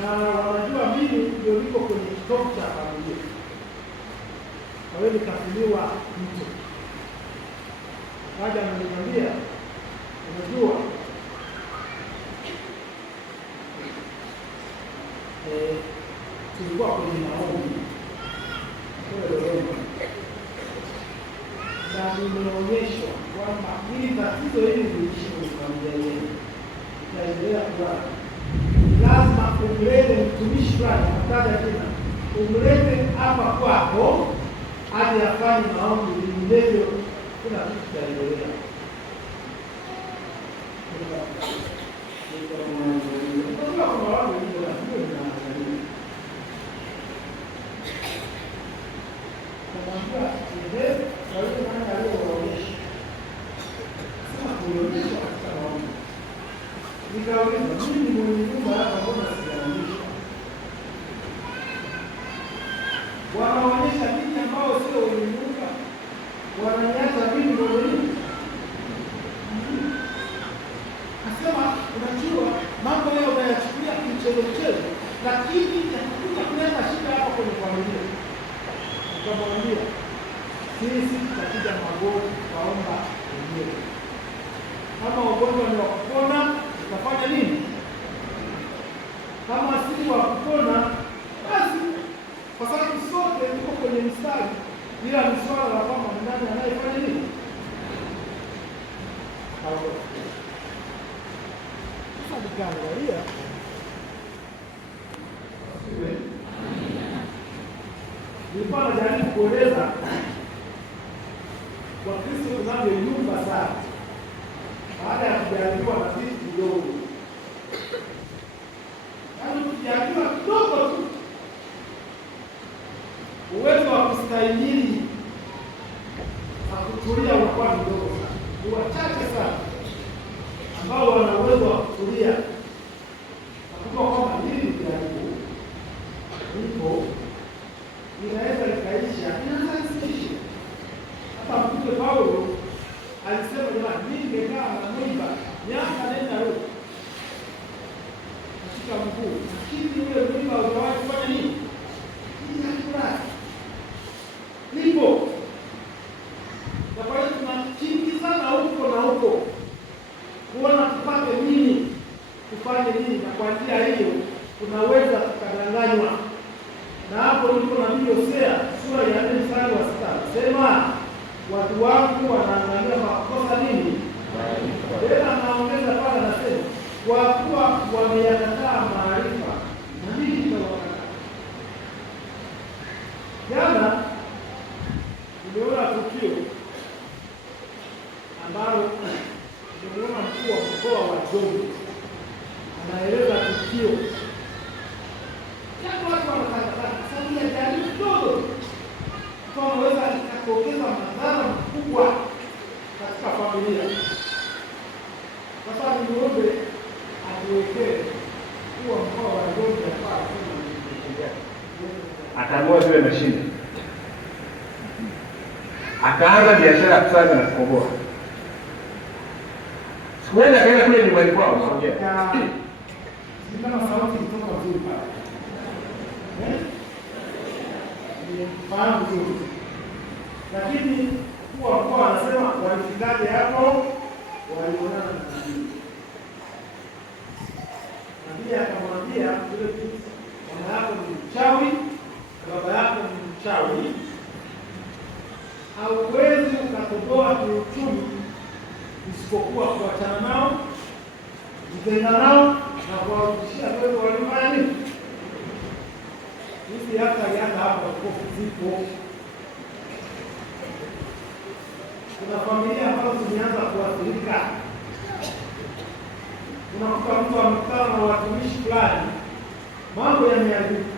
Na wanajua mimi ndio niko kwenye kitovu cha familia. Na wewe nikafiliwa mtu. Kaja ananiambia, unajua tulikuwa kwenye maombi. Na nimeonyeshwa kwamba hili tatizo hili liishi kwenye familia yenu. Itaendelea kuwa. Lazima umlete mtumishi fulani, ataja tena. Umlete hapa kwako, hadi afanye maombi, ndivyo kuna kitu kitaendelea. Kuna watu wengi wanaangalia. Wanaonyesha dini ambao sio wenye nyumba. Wananiacha mimi mwenyewe. Nasema unajua mambo leo unayachukulia kimchezo, lakini yatakuja kuleta shida hapo kwenye familia. Nikamwambia sisi tutapiga magoti kwaomba wenyewe. Kama ugonjwa ni wa kupona, utafanya nini? Kama si wa kupona, basi kwa sababu mstari, ila ni swala la kwamba ni nani anayefanya nini. Sasa nikaangalia nilikuwa najaribu kueleza Wakristo tunavyoyumba sana baada ya kujaribiwa na vitu vidogo. Yaani kujaribiwa kidogo tu, uwezo wa kustahimili na kutulia unakuwa mdogo sana. Ni wachache sana ambao wana uwezo wa kutulia na kujua kwamba hili ni jaribu lipo, inaweza likaisha, inaweza isiishe. Hata Mtume Paulo alisema, jamani, mimi nimekaa na mwiba miaka nenda rudi katika mguu, lakini ule mwiba utawahi kufanya nini? Inakula lipo. Na kwa hiyo tunakimbizana huko na huko kuona tupate nini, tufanye nini, na kwa njia hiyo tunaweza tukadanganywa. Na hapo ndipo nabii Hosea sura ya 4 mstari wa 6 sema, watu wangu wanaangalia makosa nini? Tena anaongeza pale anasema, kwa kuwa wameyakataa maarifa na mimi nitawakataa. Jana nimeona tukio ambalo nimeona mkuu wa mkoa wa Njombe anaeleza tukio. Watu wanataka sababu ya jaribu kidogo kwa wanaweza ikatokeza madhara makubwa katika familia. Sasa niombe atuwekee kuwa mkoa wa Njombe ataamua ziwe na shida, akaanza biashara ya kusaga na kukoboa. Sikuenda kaenda kule nyumbani kwao songea kama sauti kutoka juu pale. Fahamu tu. Lakini kuwa mkoa anasema walifikaje hapo? Walionana na nabii. Nabii akamwambia yule binti, mama yako ni mchawi, baba yako ni mchawi. Hauwezi ukatoboa kiuchumi isipokuwa kuachana nao, kujitenga nao na kuwarudishia wewe walifanya nini? Hizi hata hapo kwa zipo. Kuna familia ambazo zimeanza kuathirika. Unakuta mtu amekutana na watumishi fulani, mambo yameharibika.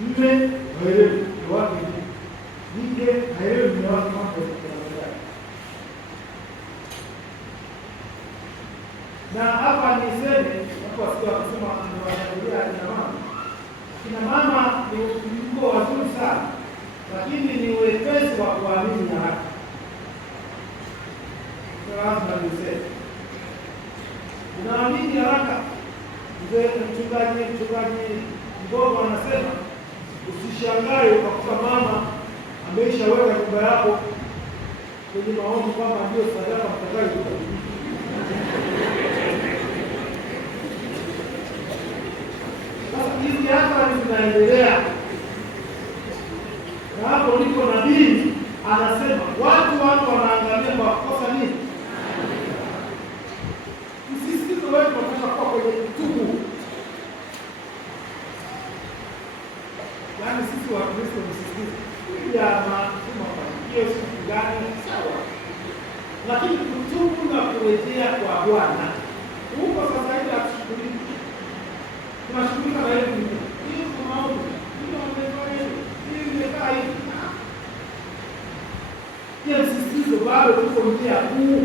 Mume haelewi ni wapi, mke haelewi ni wapi, mambo yanaendelea. Na hapa niseme, watu wasio wakisema wanashambulia akina mama. Kina mama ni mko wazuri sana, lakini ni wepesi wa kuamini haraka. Lazima niseme, unaamini haraka. Mchungaji Mgogo anasema usishangae ukakuta mama ameishaweka nyumba yako kwenye maombi kwamba ndio sadaka mtakayo. Hizi hapa zinaendelea. Na hapo ndipo nabii anasema watu wanaangalia kwa kosa nini? Msisitizo wetu unataka kuwa kwenye kutubu. Yaani sisi wa Kristo msisitizo ya masomo kwa hiyo siku gani sawa. Lakini kutubu na kurejea kwa Bwana huko sasa hivi hatushughuliki. Tunashughulika na hiyo hiyo kwa maombi. Hiyo amefanya hiyo imekaa hivi. Hiyo msisitizo bado tuko njia kuu.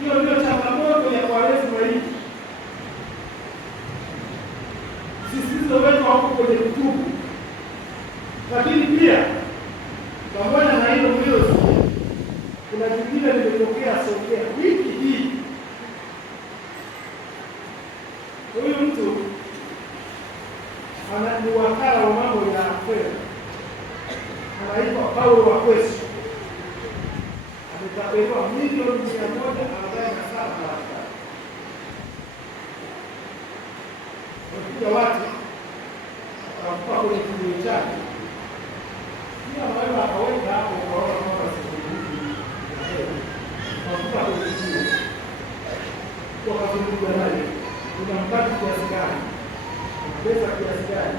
Hiyo ndio changamoto ya Kwaresma hii. Msisitizo wetu hauko kwenye kutubu. Lakini pia pamoja na hilo kuna jingine limetokea Songea wiki hii. Huyu mtu ni wakala wa mambo ya fedha, anaitwa Paulo wa Kwesu. Ametapeliwa milioni 147 wakuja watu wakakupa kwenye kwenye chake. Pia anaweza akaweka hapo ukaona kama mafuta kusikia kwa kuzungumza naye, kuna mkate kiasi gani, pesa kiasi gani,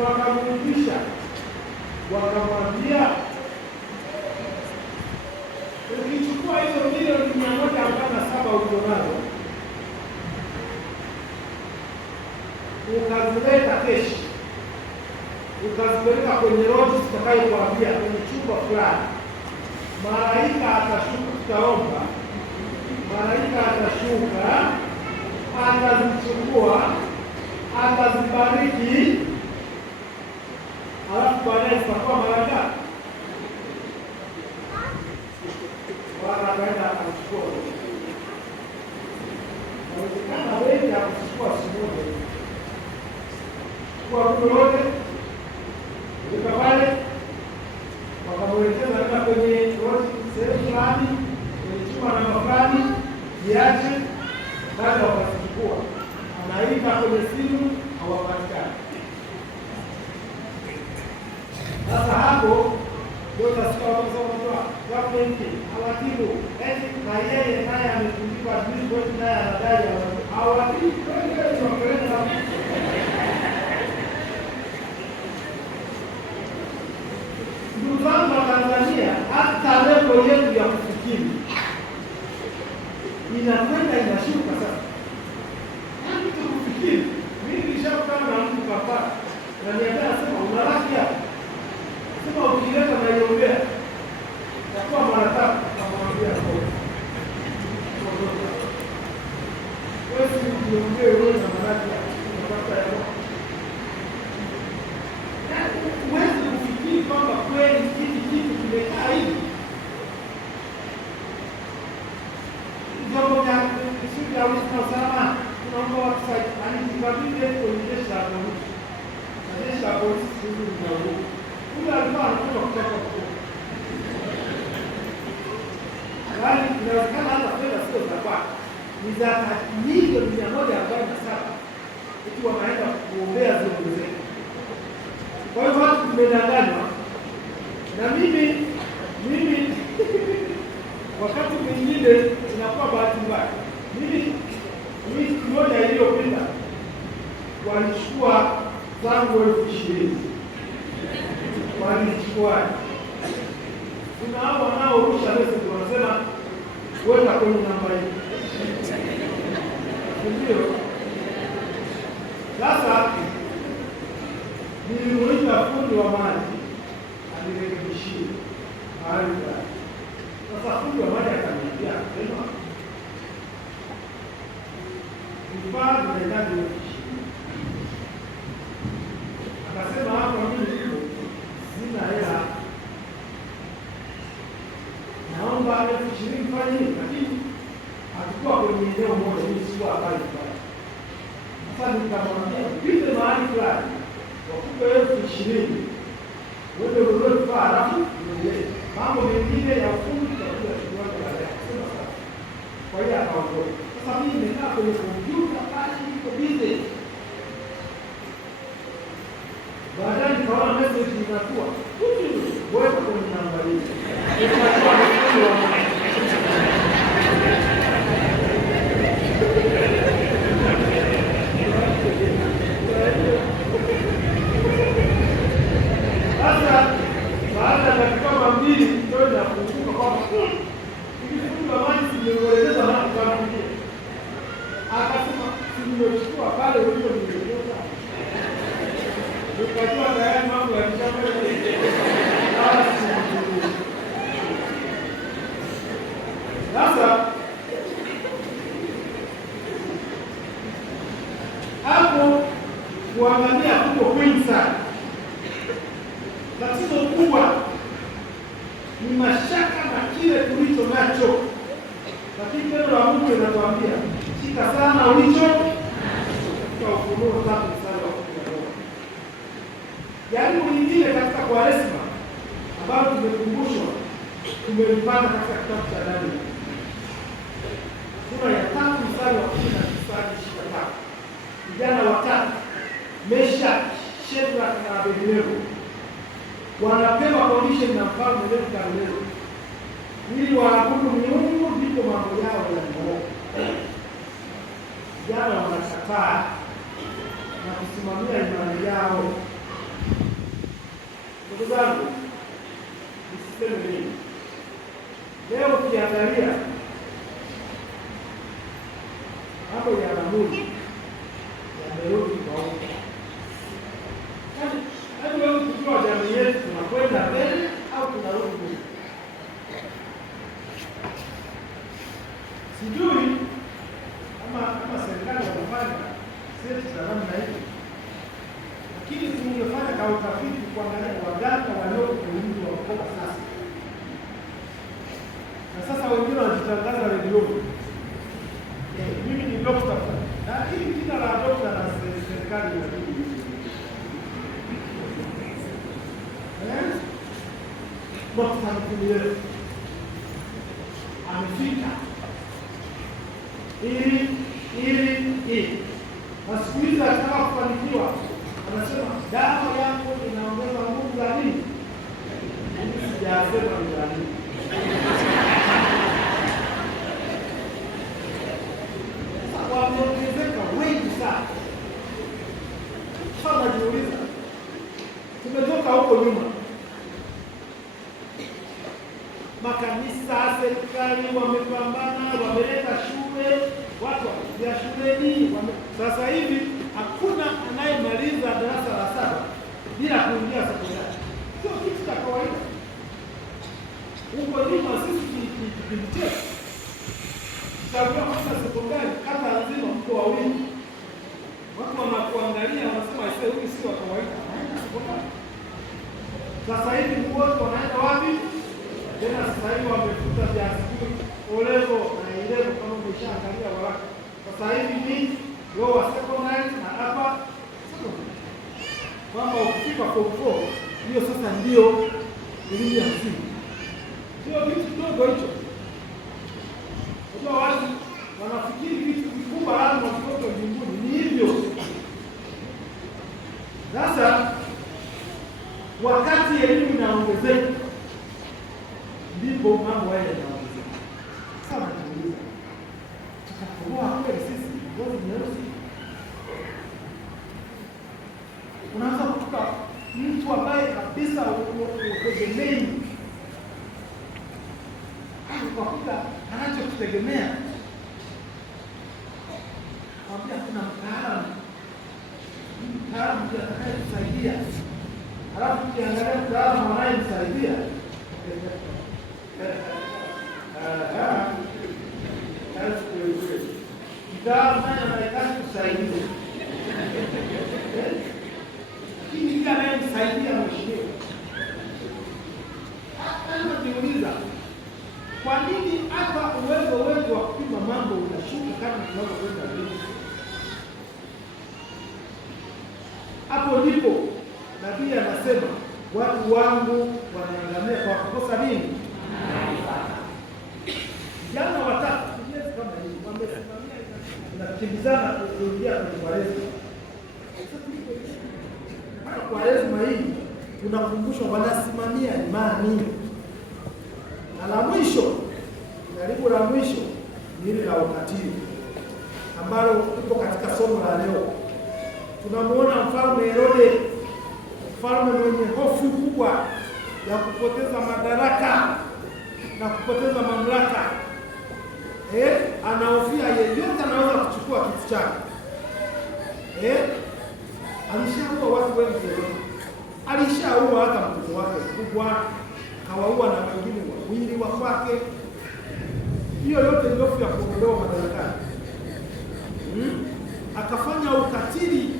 wakamrudisha wakamwambia, ukichukua hizo milioni 157 ulizonazo ukazileta keshi, ukazipeleka kwenye roho zitakayokuambia kwenye chumba fulani, malaika atashuka, tutaomba malaika atashuka, atazichukua, atazibariki, alafu baadaye zitakuwa mara ngapi? Wala akaenda akachukua. Inawezekana wengi hakuchukua siku moja kwa kundi lote weka pale, wakamwelekeza hata kwenye sehemu fulani, kwenye chuma na mafani kiache, baada wakachukua, anaita kwenye simu hawapatikani. Sasa hapo ndio utasikia watu wanasema government hawatibu, na yeye naye amefundishwa admin, naye anadai hawatibu. Ndugu zangu wa Tanzania, hata level yetu ya kufikiri inakwenda inashuka sasa. Yaani tukufikiri, mimi nilishakutana na mtu kapata na niambia, nasema una afya, sema ukileta na iombea takuwa mara 3, namwambia wewe si ukiongea wewe na maradhi unapata ya huwezi kufikiri kwamba kweli hiki kitu kimekaa hivi. Vyombo vya kusudi ya ulinzi na usalama tunaomba watusaidia kwenye jeshi la polisi, na jeshi la polisi sisi ni uhuru. Huyu alikuwa anakuja kutoka huko, yaani inawezekana hata fedha sio za kwake, ni za milioni 147 ikiwa wanaenda kuombea ziongezeke. Kwa hiyo watu tumedanganywa, na mimi wakati mwingine inakuwa bahati mbaya. Mimi wiki moja iliyopita walichukua zangu 20,000, walichukua. Kuna hao wanaorusha message wanasema weka kwenye namba hii, ndio sasa nilimuita fundi wa maji anirekebishie mahali fulani. Sasa fundi wa maji akaniambia, sema vifaa vinahitaji 20,000. Akasema hapa mimi sina hela, naomba 20,000 fanye hivi, lakini hatukuwa kwenye eneo moja, mimi sikuwa habari fulani. Sasa nikamwambia pite mahali fulani wakupe 20,000 wewe ununue vifaa, alafu uendelee mambo mengine ya ufundi tutakuja kuanza baadaye. Sema sasa. Kwa hiyo akaondoka. Sasa mimi nimekaa kwenye kompyuta pale, niko busy. Baadaye nikaona message inakuwa weka kwenye namba hii. Sasa baada ya dakika 2 ndio nakumbuka kwamba nikifunga maji simeeleza hapo kama hivi. Akasema nimechukua pale ulionieleza. Nikajua tayari mambo yalishakwenda. Sasa hapo kuangalia huko kwingi sana. Tatizo kubwa ni mashaka na kile tulicho nacho, lakini neno la Mungu linatuambia shika sana ulicho katika Ufunuo 3:11. Jaribu lingine katika Kwaresma ambayo tumekumbushwa tumelipata katika kitabu cha Danieli sura ya 3:19-23. Vijana watatu Meshaki, Shadraka na Abednego wanapewa condition na mfalme Nebukadneza ili waabudu miungu, ndipo mambo yao yananyooka. Jana wanakataa na kusimamia imani yao. Ndugu zangu, nisiseme nini leo, ukiangalia mambo ya Namrudi yamerudi kwa huko. Yaani wewe kujua jamii yetu tunakwenda mbele au tunarudi nyuma. Sijui kama serikali wanafanya sisi za namna hii, lakini tungefanya kwa utafiti kuangalia waganga walioko kwenye mji wa Bukoba sasa. Na sasa wengine wanajitangaza redioni. Mimi ni dokta, lakini jina la dokta na serikali inabidi Dokta Mkuliwewe amefika ili na siku hizi akitaka kufanikiwa anasema dawa yako inaongeza nguvu za nini? Sijasema ni za nini. Wameongezeka wengi sana. Sasa najiuliza, tumetoka huko nyuma, makanisa, serikali wamepambana, wameleta shule, watu wamekuja shuleni. Sasa hivi hakuna anayemaliza darasa la 7 bila kuingia sekondari. Sio kitu cha kawaida. Huko nyuma sisi kipindi chetu chagua kwanza sekondari, kata nzima mko wawili, watu wanakuangalia wanasema sasa huyu sio wa kawaida, anaenda sekondari. Sasa hivi wote wanaenda wapi? Tena sasa hivi wamefuta vya olevo na elevo, kama umeshaangalia waraka. Sasa hivi ni lower secondary na hapa secondary, kwamba ukifika form 4 hiyo sasa ndio elimu ya msingi. Sio kitu kidogo hicho. Unajua watu wanafikiri vitu vikubwa lazima vitoke mbinguni. Ni hivyo. Sasa wakati elimu inaongezeka ndipo mambo haya yanaongezeka. Sasa najiuliza, tutakuwa kweli sisi ngozi nyeusi? Unaanza kutoka mtu ambaye kabisa utegemei kwa anachokutegemea, kwambia kuna mtaalamu ndiye atakayekusaidia, halafu ukiangalia mtaalamu anayemsaidia mtaalamu naye anahitaji kusaidia, lakini ndiye anayemsaidia mwenyewe. Anajiuliza, kwa nini hata uwezo wetu wa kupima mambo unashuka kama tunavyokwenda mbele? Hapo ndipo nabii anasema watu wangu wanaangamia kwa kukosa nini? Vijana watatu kama hivi wamesimamia nakimbizana kuingia kwenye Kwaresma. Kwaresma hii tunakumbushwa wanasimamia imani. Na la mwisho, jaribu la mwisho ni ile la ukatili ambalo tuko katika somo la leo. Tunamuona mfalme Herode, mfalme mwenye hofu kubwa ya kupoteza madaraka na kupoteza mamlaka. Anahofia yeyote anaweza kuchukua kiti chake. Alishaua watu wengi, alishaua hata mtoto wake mkubwa, kawaua na wengine wawili wa kwake. Hiyo yote ni hofu ya kuondolewa madarakani. Akafanya ukatili.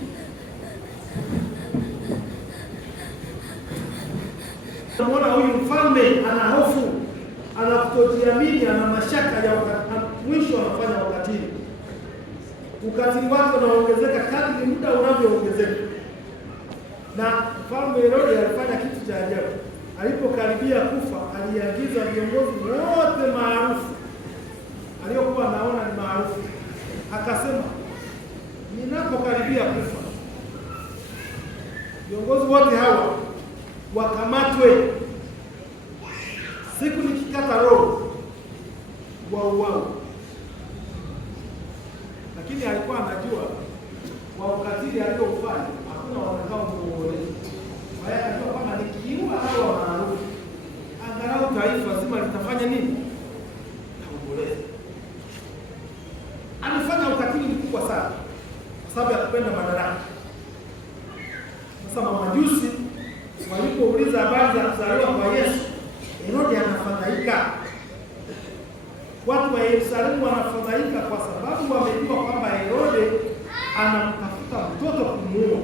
Tunaona huyu mfalme ana hofu, ana kutojiamini, ana mashaka ya mwisho anafanya ukatili. Ukatili wake unaongezeka kadri muda unavyoongezeka. Na mfalme Herode alifanya kitu cha ajabu. Alipokaribia kufa, aliagiza viongozi wote maarufu aliyokuwa anaona ni maarufu, akasema, ninapokaribia kufa, viongozi wote hawa wakamatwe, siku nikikata roho wauawe. Lakini alikuwa anajua kwa ukatili aliofanya hakuna watakao kumuoleza. Kwa hiyo anajua kwamba nikiua hawa maarufu, angalau taifa zima litafanya nini? Taomboleza. Amefanya ukatili mkubwa sana kwa sababu ya kupenda madaraka. Sasa mamajusi walipouliza habari za kuzaliwa kwa Yesu, Herode anafadhaika. Watu wa Yerusalemu wanafadhaika kwa sababu wamejua kwamba Herode anamtafuta mtoto kumuua,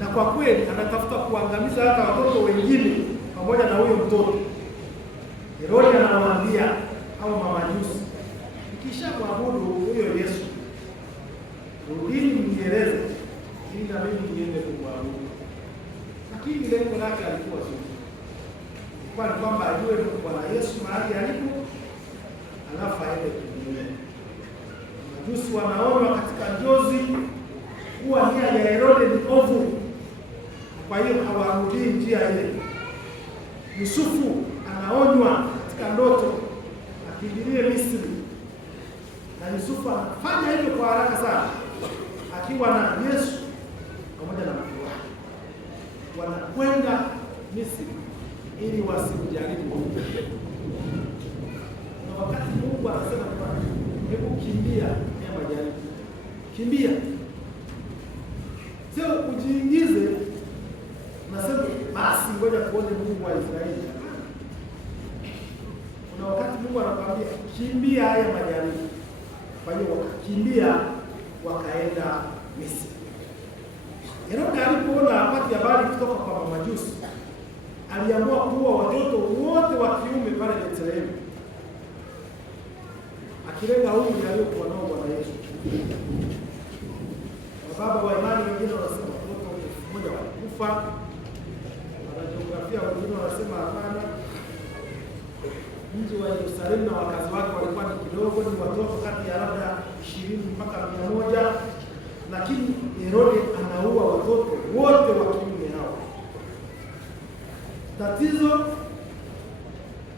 na kwa kweli anatafuta kuangamiza hata watoto wengine pamoja na huyo mtoto. Herode anawaambia hao mamajusi, kisha kuabudu huyo Yesu, rudini mnieleze ili na mimi niende kumwabudu. Lakini lengo lake alikuwa zuri, kwa kwamba ajue Bwana Yesu mahali alipo, alafu aende kumwona. Mamajusi wanaona katika njozi kuwa nia ya Herode ni ovu, kwa hiyo hawarudii njia ile. Yusufu anaonywa katika ndoto akimbilie Misri, na Yusufu anafanya hivyo kwa haraka sana, akiwa na Yesu pamoja na mke wake. Wanakwenda Misri ili wasimjaribu. Na wakati Mungu anasema kwamba hebu kimbia ya majaribu, kimbia, sio ujiingize nasema basi ngoja kuone Mungu wa Israeli. Kuna wakati Mungu anakuambia kimbia haya majaribu. Kwa hiyo wakakimbia wakaenda Misri. Herode alipoona hapati habari kutoka kwa mamajusi, aliamua kuua watoto wote wa kiume pale Yerusalemu, akilenga umri aliokuwa nao Bwana Yesu. Baba wa imani wengine wanasema watoto 1000 walikufa. Wanajiografia wengine wanasema hapana, mji wa Yerusalemu na wakazi wake walikuwa ni kidogo, ni watoto kati ya labda 20 mpaka 100, lakini Herode anaua watoto wote wa kiume hao. Tatizo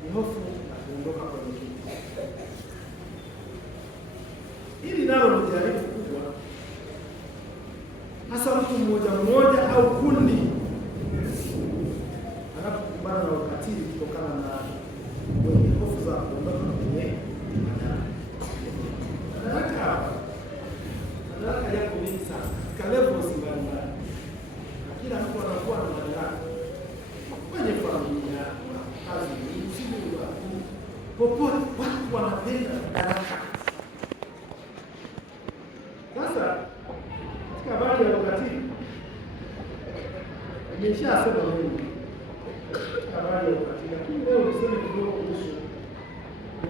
ni hofu na kuondoka kwenye kiti. Hili nalo ni jaribu kubwa, hasa mtu mmoja au kundi anapokumbana na ukatili kutokana na wenye hofu za kuondoka kwenye madaraka yako mingi sana katika levels mbalimbali, na kila mtu anakuwa na madaraka kwenye familia, kazi, usiku, popote watu wanapenda madaraka. Sasa katika habari ya ukatili nimeshasema mengi katika habari ya ukatili, lakini leo niseme kidogo kuhusu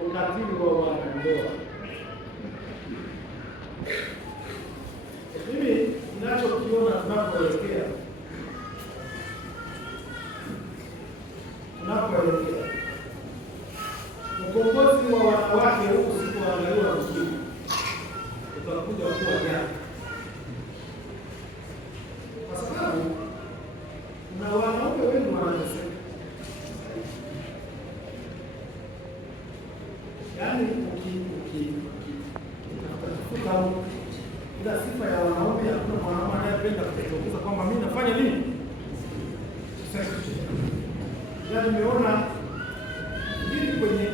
ukatili wa wanandoa. Mimi ninachokiona tunapoelekea ukombozi wa wanawake huku usipoangaliwa vizuri utakuja kuwa janga, kwa sababu na wanaume wengi wanateseka. Yaani ukitafuta ila sifa ya wanaume, hakuna mwanaume anayependa kujitokeza kwamba mimi nafanya nini. Yaani nimeona hili kwenye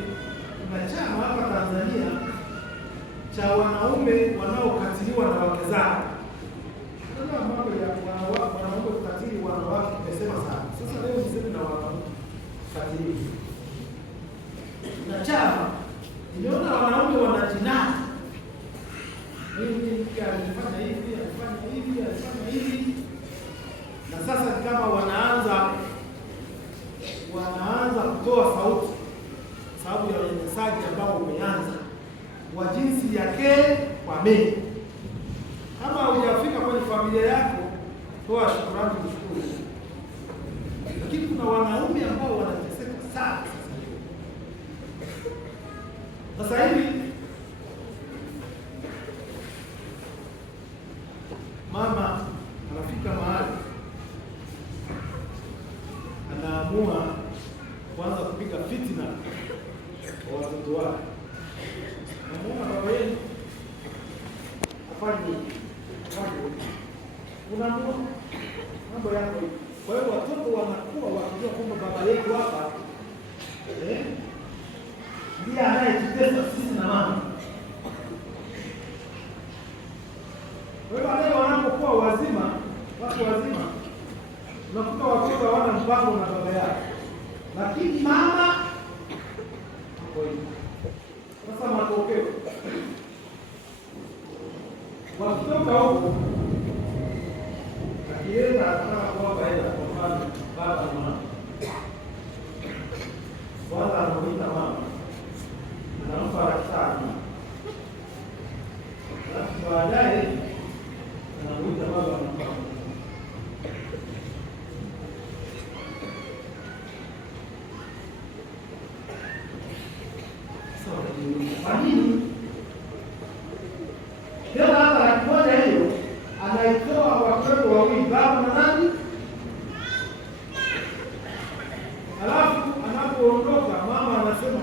chama hapa Tanzania cha wanaume wanaokatiliwa na wake zao. Ndio mambo ya wanaume kukatili wanawake tumesema sana. Sasa leo niseme na wanaume kukatili. Na chama nimeona wanaume wanajinadi. Mimi alifanya hivi, alifanya hivi. Na sasa kama wanaanza kutoa sauti sababu ya unyanyasaji ambao umeanza wa jinsi yake kwa mimi. Kama hujafika kwenye familia yako, toa shukrani, mshukuru. Lakini kuna wanaume ambao wanateseka sana sasa hivi. Mama anafika mahali ufanye unaamua mambo yako. Kwa hiyo watoto wanakuwa wakijua kwamba baba yetu hapa ndiye anayetutesa sisi na mama. Kwa hiyo baadaye wanapokuwa wazima, watu wazima, unakuta watoto hawana mpango na baba yao, lakini mama hapo hivi. Sasa matokeo wakitoka huko akienda anataka kuwapa hela, kwa mfano baba na mama, kwanza anamuita mama, anampa 500,000, alafu baadaye anamuita baba na mama. Kwa nini? Tena hata 1,000,000 hiyo anaitoa watoto wawili, baba na nani? Alafu anapoondoka mama anasema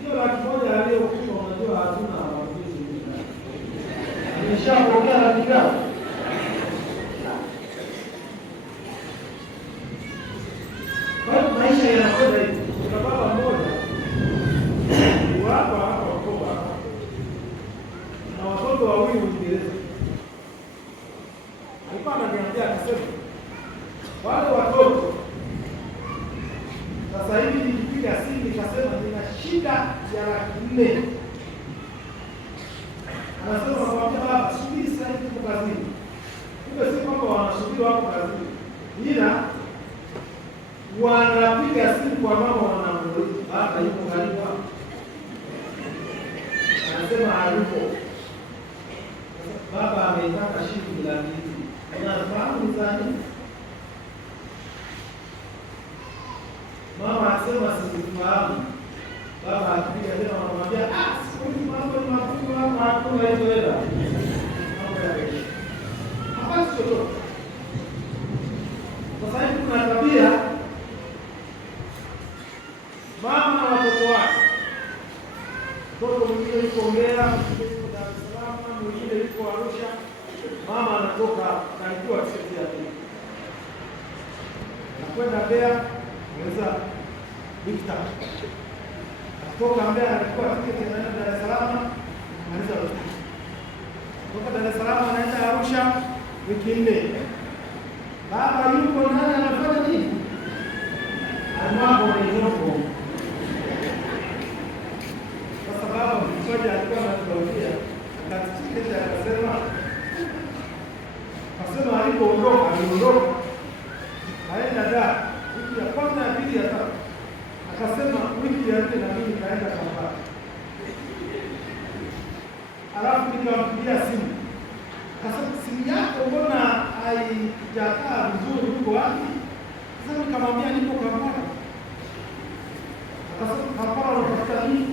hiyo 1,000,000 aliyokupa, unajua hatuna wazazi, ameshapokea 1,000,000. Kwa hiyo maisha yanakwenda hivi. Kuna baba mmoja hapa Wakoba na watoto wawili Uingereza, alikuwa ananiambia akasema, wale watoto sasa hivi nikipiga simu nikasema nina shida ya 400,000, anasema kwamba baba subiri sasa hivi tuko kazini. Kumbe si kwamba wanasubiri wako kazini, ila wanapiga simu kwa mama, wanamuuliza baba yuko karibu hapo, anasema hayupo. Baba ametaka shilingi 200,000. Unafahamu ni za nini? Mama anasema sifahamu. Baba akipiga tena anamwambia siku mambo ni makubwa hapa, hakuna hizo hela. Mambo ya kesho. Hapa sio chochote. Sasa hivi kuna tabia mama na watoto wake. Mtoto mwingine yuko Mbeya, mwingine yuko Dar es Salaam, mwingine yuko Arusha. Mama anatoka anajua tiketi ya pili, anakwenda Mbeya, anaweza Victor. Kutoka Mbeya anachukua tiketi anaenda Dar es Salaam, anaweza Victor. Kutoka Dar es Salaam anaenda Arusha wiki 4. Baba yuko nani anafanya nini? Mambo ni ndogo. Baba mmoja alikuwa anatuambia katika akasema alipoondoka aliondoka aenda Dar, wiki ya kwanza ya pili ya tatu, akasema wiki ya 4 na mimi kaenda Kampala. Alafu nikampigia simu, akasema simu yako mbona haijakaa vizuri, uko wapi? Sasa nikamwambia nipo Kampala. Akasema Kampala unatafuta nini?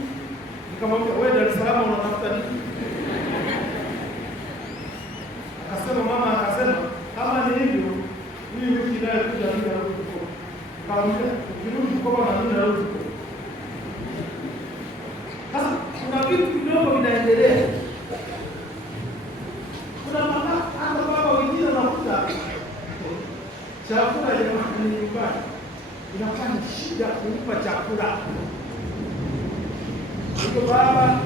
Nikamwambia wewe Dar es Salaam unatafuta nini? Akasema mama, akasema kama ni hivyo hii wiki inayokuja mimi narudi huko. Nikamwambia ukirudi huko na mimi narudi huko. Sasa kuna vitu vidogo vinaendelea. Kuna mama hata baba wengine wanakuta chakula jamani nyumbani inafanya shida kumpa chakula. Hivyo baba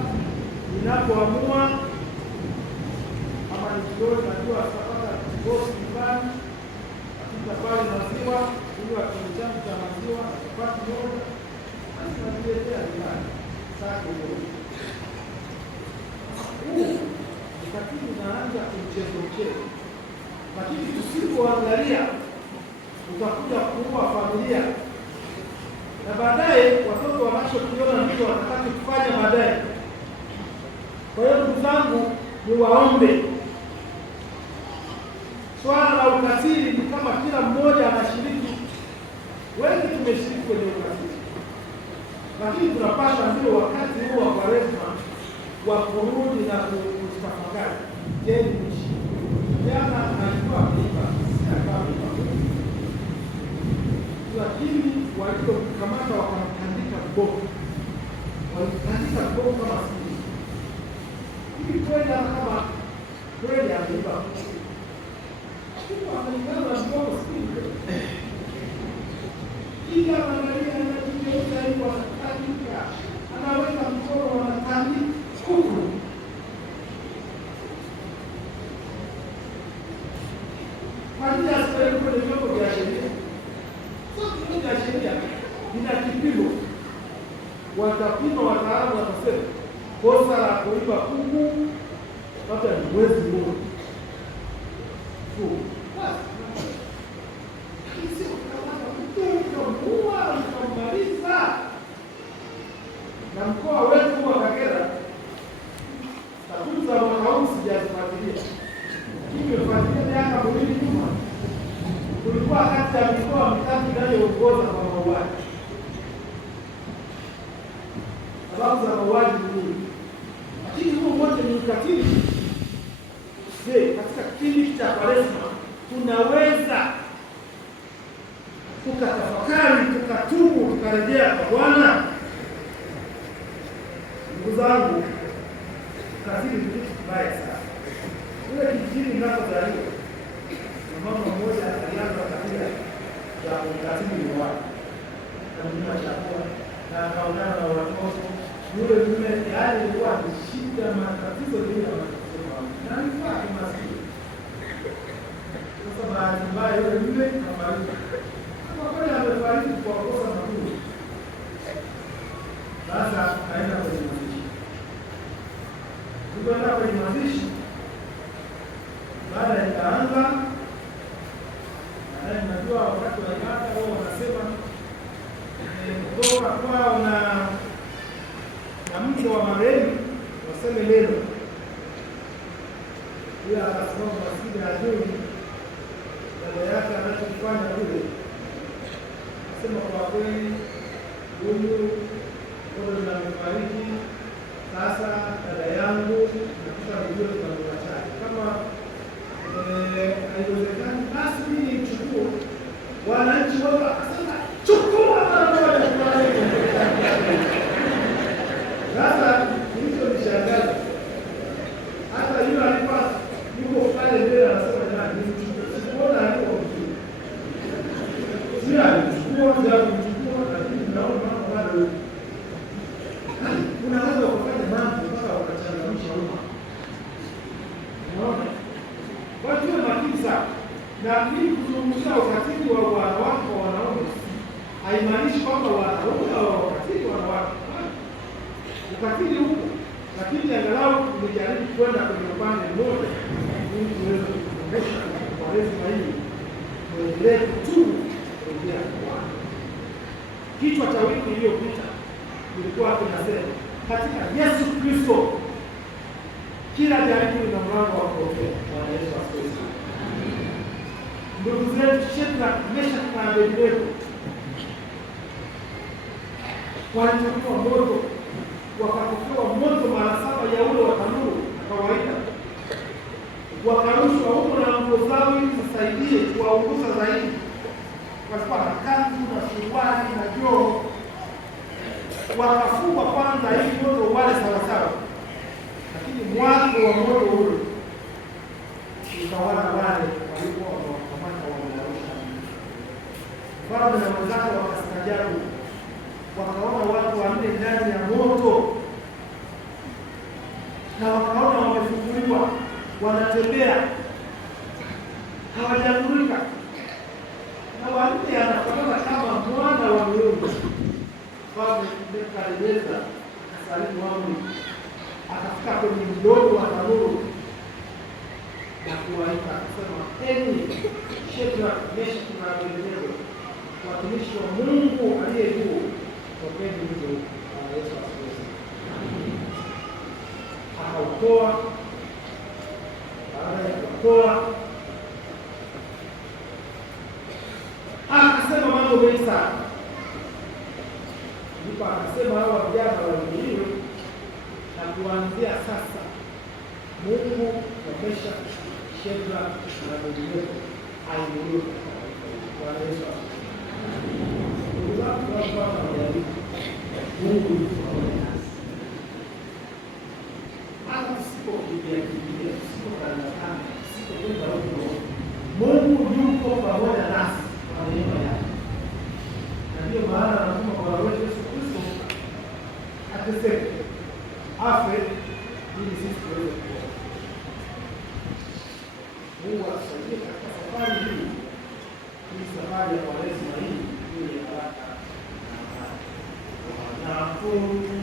inapoamua kama ni kidogo, najua atapata bosi nyumbani, akita pale maziwa, huyo akinichangu cha maziwa atapata moja, basi najiletea nyumbani sasa hiyo. Lakini unaanza kumchezo, lakini tusipoangalia utakuja kuua familia, na baadaye watoto wanachokiona ndicho watataka kufanya baadaye. Kwa hiyo ndugu zangu, niwaombe, swala la ukatili ni kama kila mmoja anashiriki. Wengi tumeshiriki kwenye ukatili, lakini tunapata ndio wakati huo wa Kwaresma wa kurudi na kutafakari. Je, niishi jana alikuwa kuiba lakini waliokamata wakamtandika bomu, walimtandika bomu kama sisi hivi kweli. Kama kweli ameiba ameingana na mkono siku kila angalia anajigeuza hivyo anatandika, anaweka mkono anatandika kuku. Kwani asipeleke kwenye vyombo vya sheria? Sio vyombo vya sheria, ina kipimo. Watapima, wataalamu watasema kosa la kuiba kuku labda ni mwezi mmoja. Na mkoa wetu wa Kagera, takwimu za mwaka huu sijazifuatilia, tumefuatilia miaka miwili nyuma, kulikuwa kati ya mikoa mitatu inayoongoza kwa mauaji. Sababu za mauaji ni nini? Lakini huo moja ni ukatili. Je, katika kipindi cha Kwaresma tunaweza tukatafakari, tukatubu, tukarejea kwa Bwana? Ndugu zangu, ukatili ni kitu kibaya sana. Ule kijijini ninapozaliwa, mama mmoja alianza tabia ya ukatili wa watu, akamnyima chakula na akaonana na watoto. Yule mume yaani ilikuwa ni shida, matatizo juu ya matatizo mawili, na alikuwa kimaskini. Sasa bahati mbaya yule mume akafariki. Kwa kweli amefariki kwa kosa makubwa. Sasa aenda kwenye mazishi. Tukienda kwenye mazishi, baada ya ikaanza, na najua wakati wa ibada wao wanasema kutoka kwao na mke wa marehemu waseme neno. Ila akasimama maskini ajui dada yake anachofanya kule. Asema kwa kweli huyu ndio amefariki. Sasa dada yangu nakuta nijue kwa ndoa chake. Kama haiwezekani basi mimi nichukue. Wananchi wote wakasema chukua mara moja. Sasa kilichonishangaza hata yule alikuwa yuko pale mbele anasema jamani nichukue hapo mtu. Sio alichukua ndio kumchukua, lakini naona bado unaweza kufanya mambo mpaka ukachangamsha umma. Unaona? Kwa hiyo makini sana. Na mimi kuzungumzia ukatili wa wanawake kwa wanaume haimaanishi kwamba wanaume au wakatili wanawake. Ukatili huko, lakini angalau tumejaribu kwenda kwenye upande mmoja ili tuweze kuonyesha kwa Kwaresma hii tuendelee kutubu kurejea kwa Bwana. Kichwa cha wiki iliyopita kilikuwa kinasema katika Yesu Kristo kila jaribu lina mlango wa kuokoa. Bwana Yesu asifiwe. Ndugu zetu Shadraka, Meshaki na Abednego walichukua moto, wakatokewa moto mara 7 ya ule wa tanuru kawaida, wakarushwa huko na nguo zao ili zisaidie kuwaunguza zaidi. Walikuwa na kanzu na suruali na joho, wakafungwa kwanza ili moto wale sawasawa, lakini mwanzo wa moto ule ukawala wale walikuwa wamewakamata wamewarusha. Mfalme na wenzake wakastaajabu, wakaona watu 4 ndani ya moto, na wakaona wamefunguliwa, wanatembea, hawajadhurika, na 4 anafanana kama mwana wa Mungu. Mfalme Nebukadneza akasalimu amri, akafika kwenye mdomo wa tanuru na kuwaita, akasema, enyi Shadraka, Meshaki na Abednego, watumishi wa Mungu aliye juu, tokeni nje huko. Bwana Yesu asifiwe. Akautoa. Baada ya kutoa, akasema mambo mengi sana. Ndipo akasema hawa vijana waingiliwe, na kuanzia sasa Mungu wa Meshaki, Shadraka na Abednego ainuliwe. Bwana Yesu asifiwe. Ndugu zangu, watu wanajaribu Mungu yuko pamoja nasi. Hata tusipokimbia, tusipokaa yuko pamoja nasi kwa neema yake. Na ndio maana anasema Bwana wetu Yesu Kristo ateseke, afe ili sisi tuweze kuokoka. Mungu atusaidie katika safari hii, hii safari ya Kwaresima hii iwe ya baraka na amani.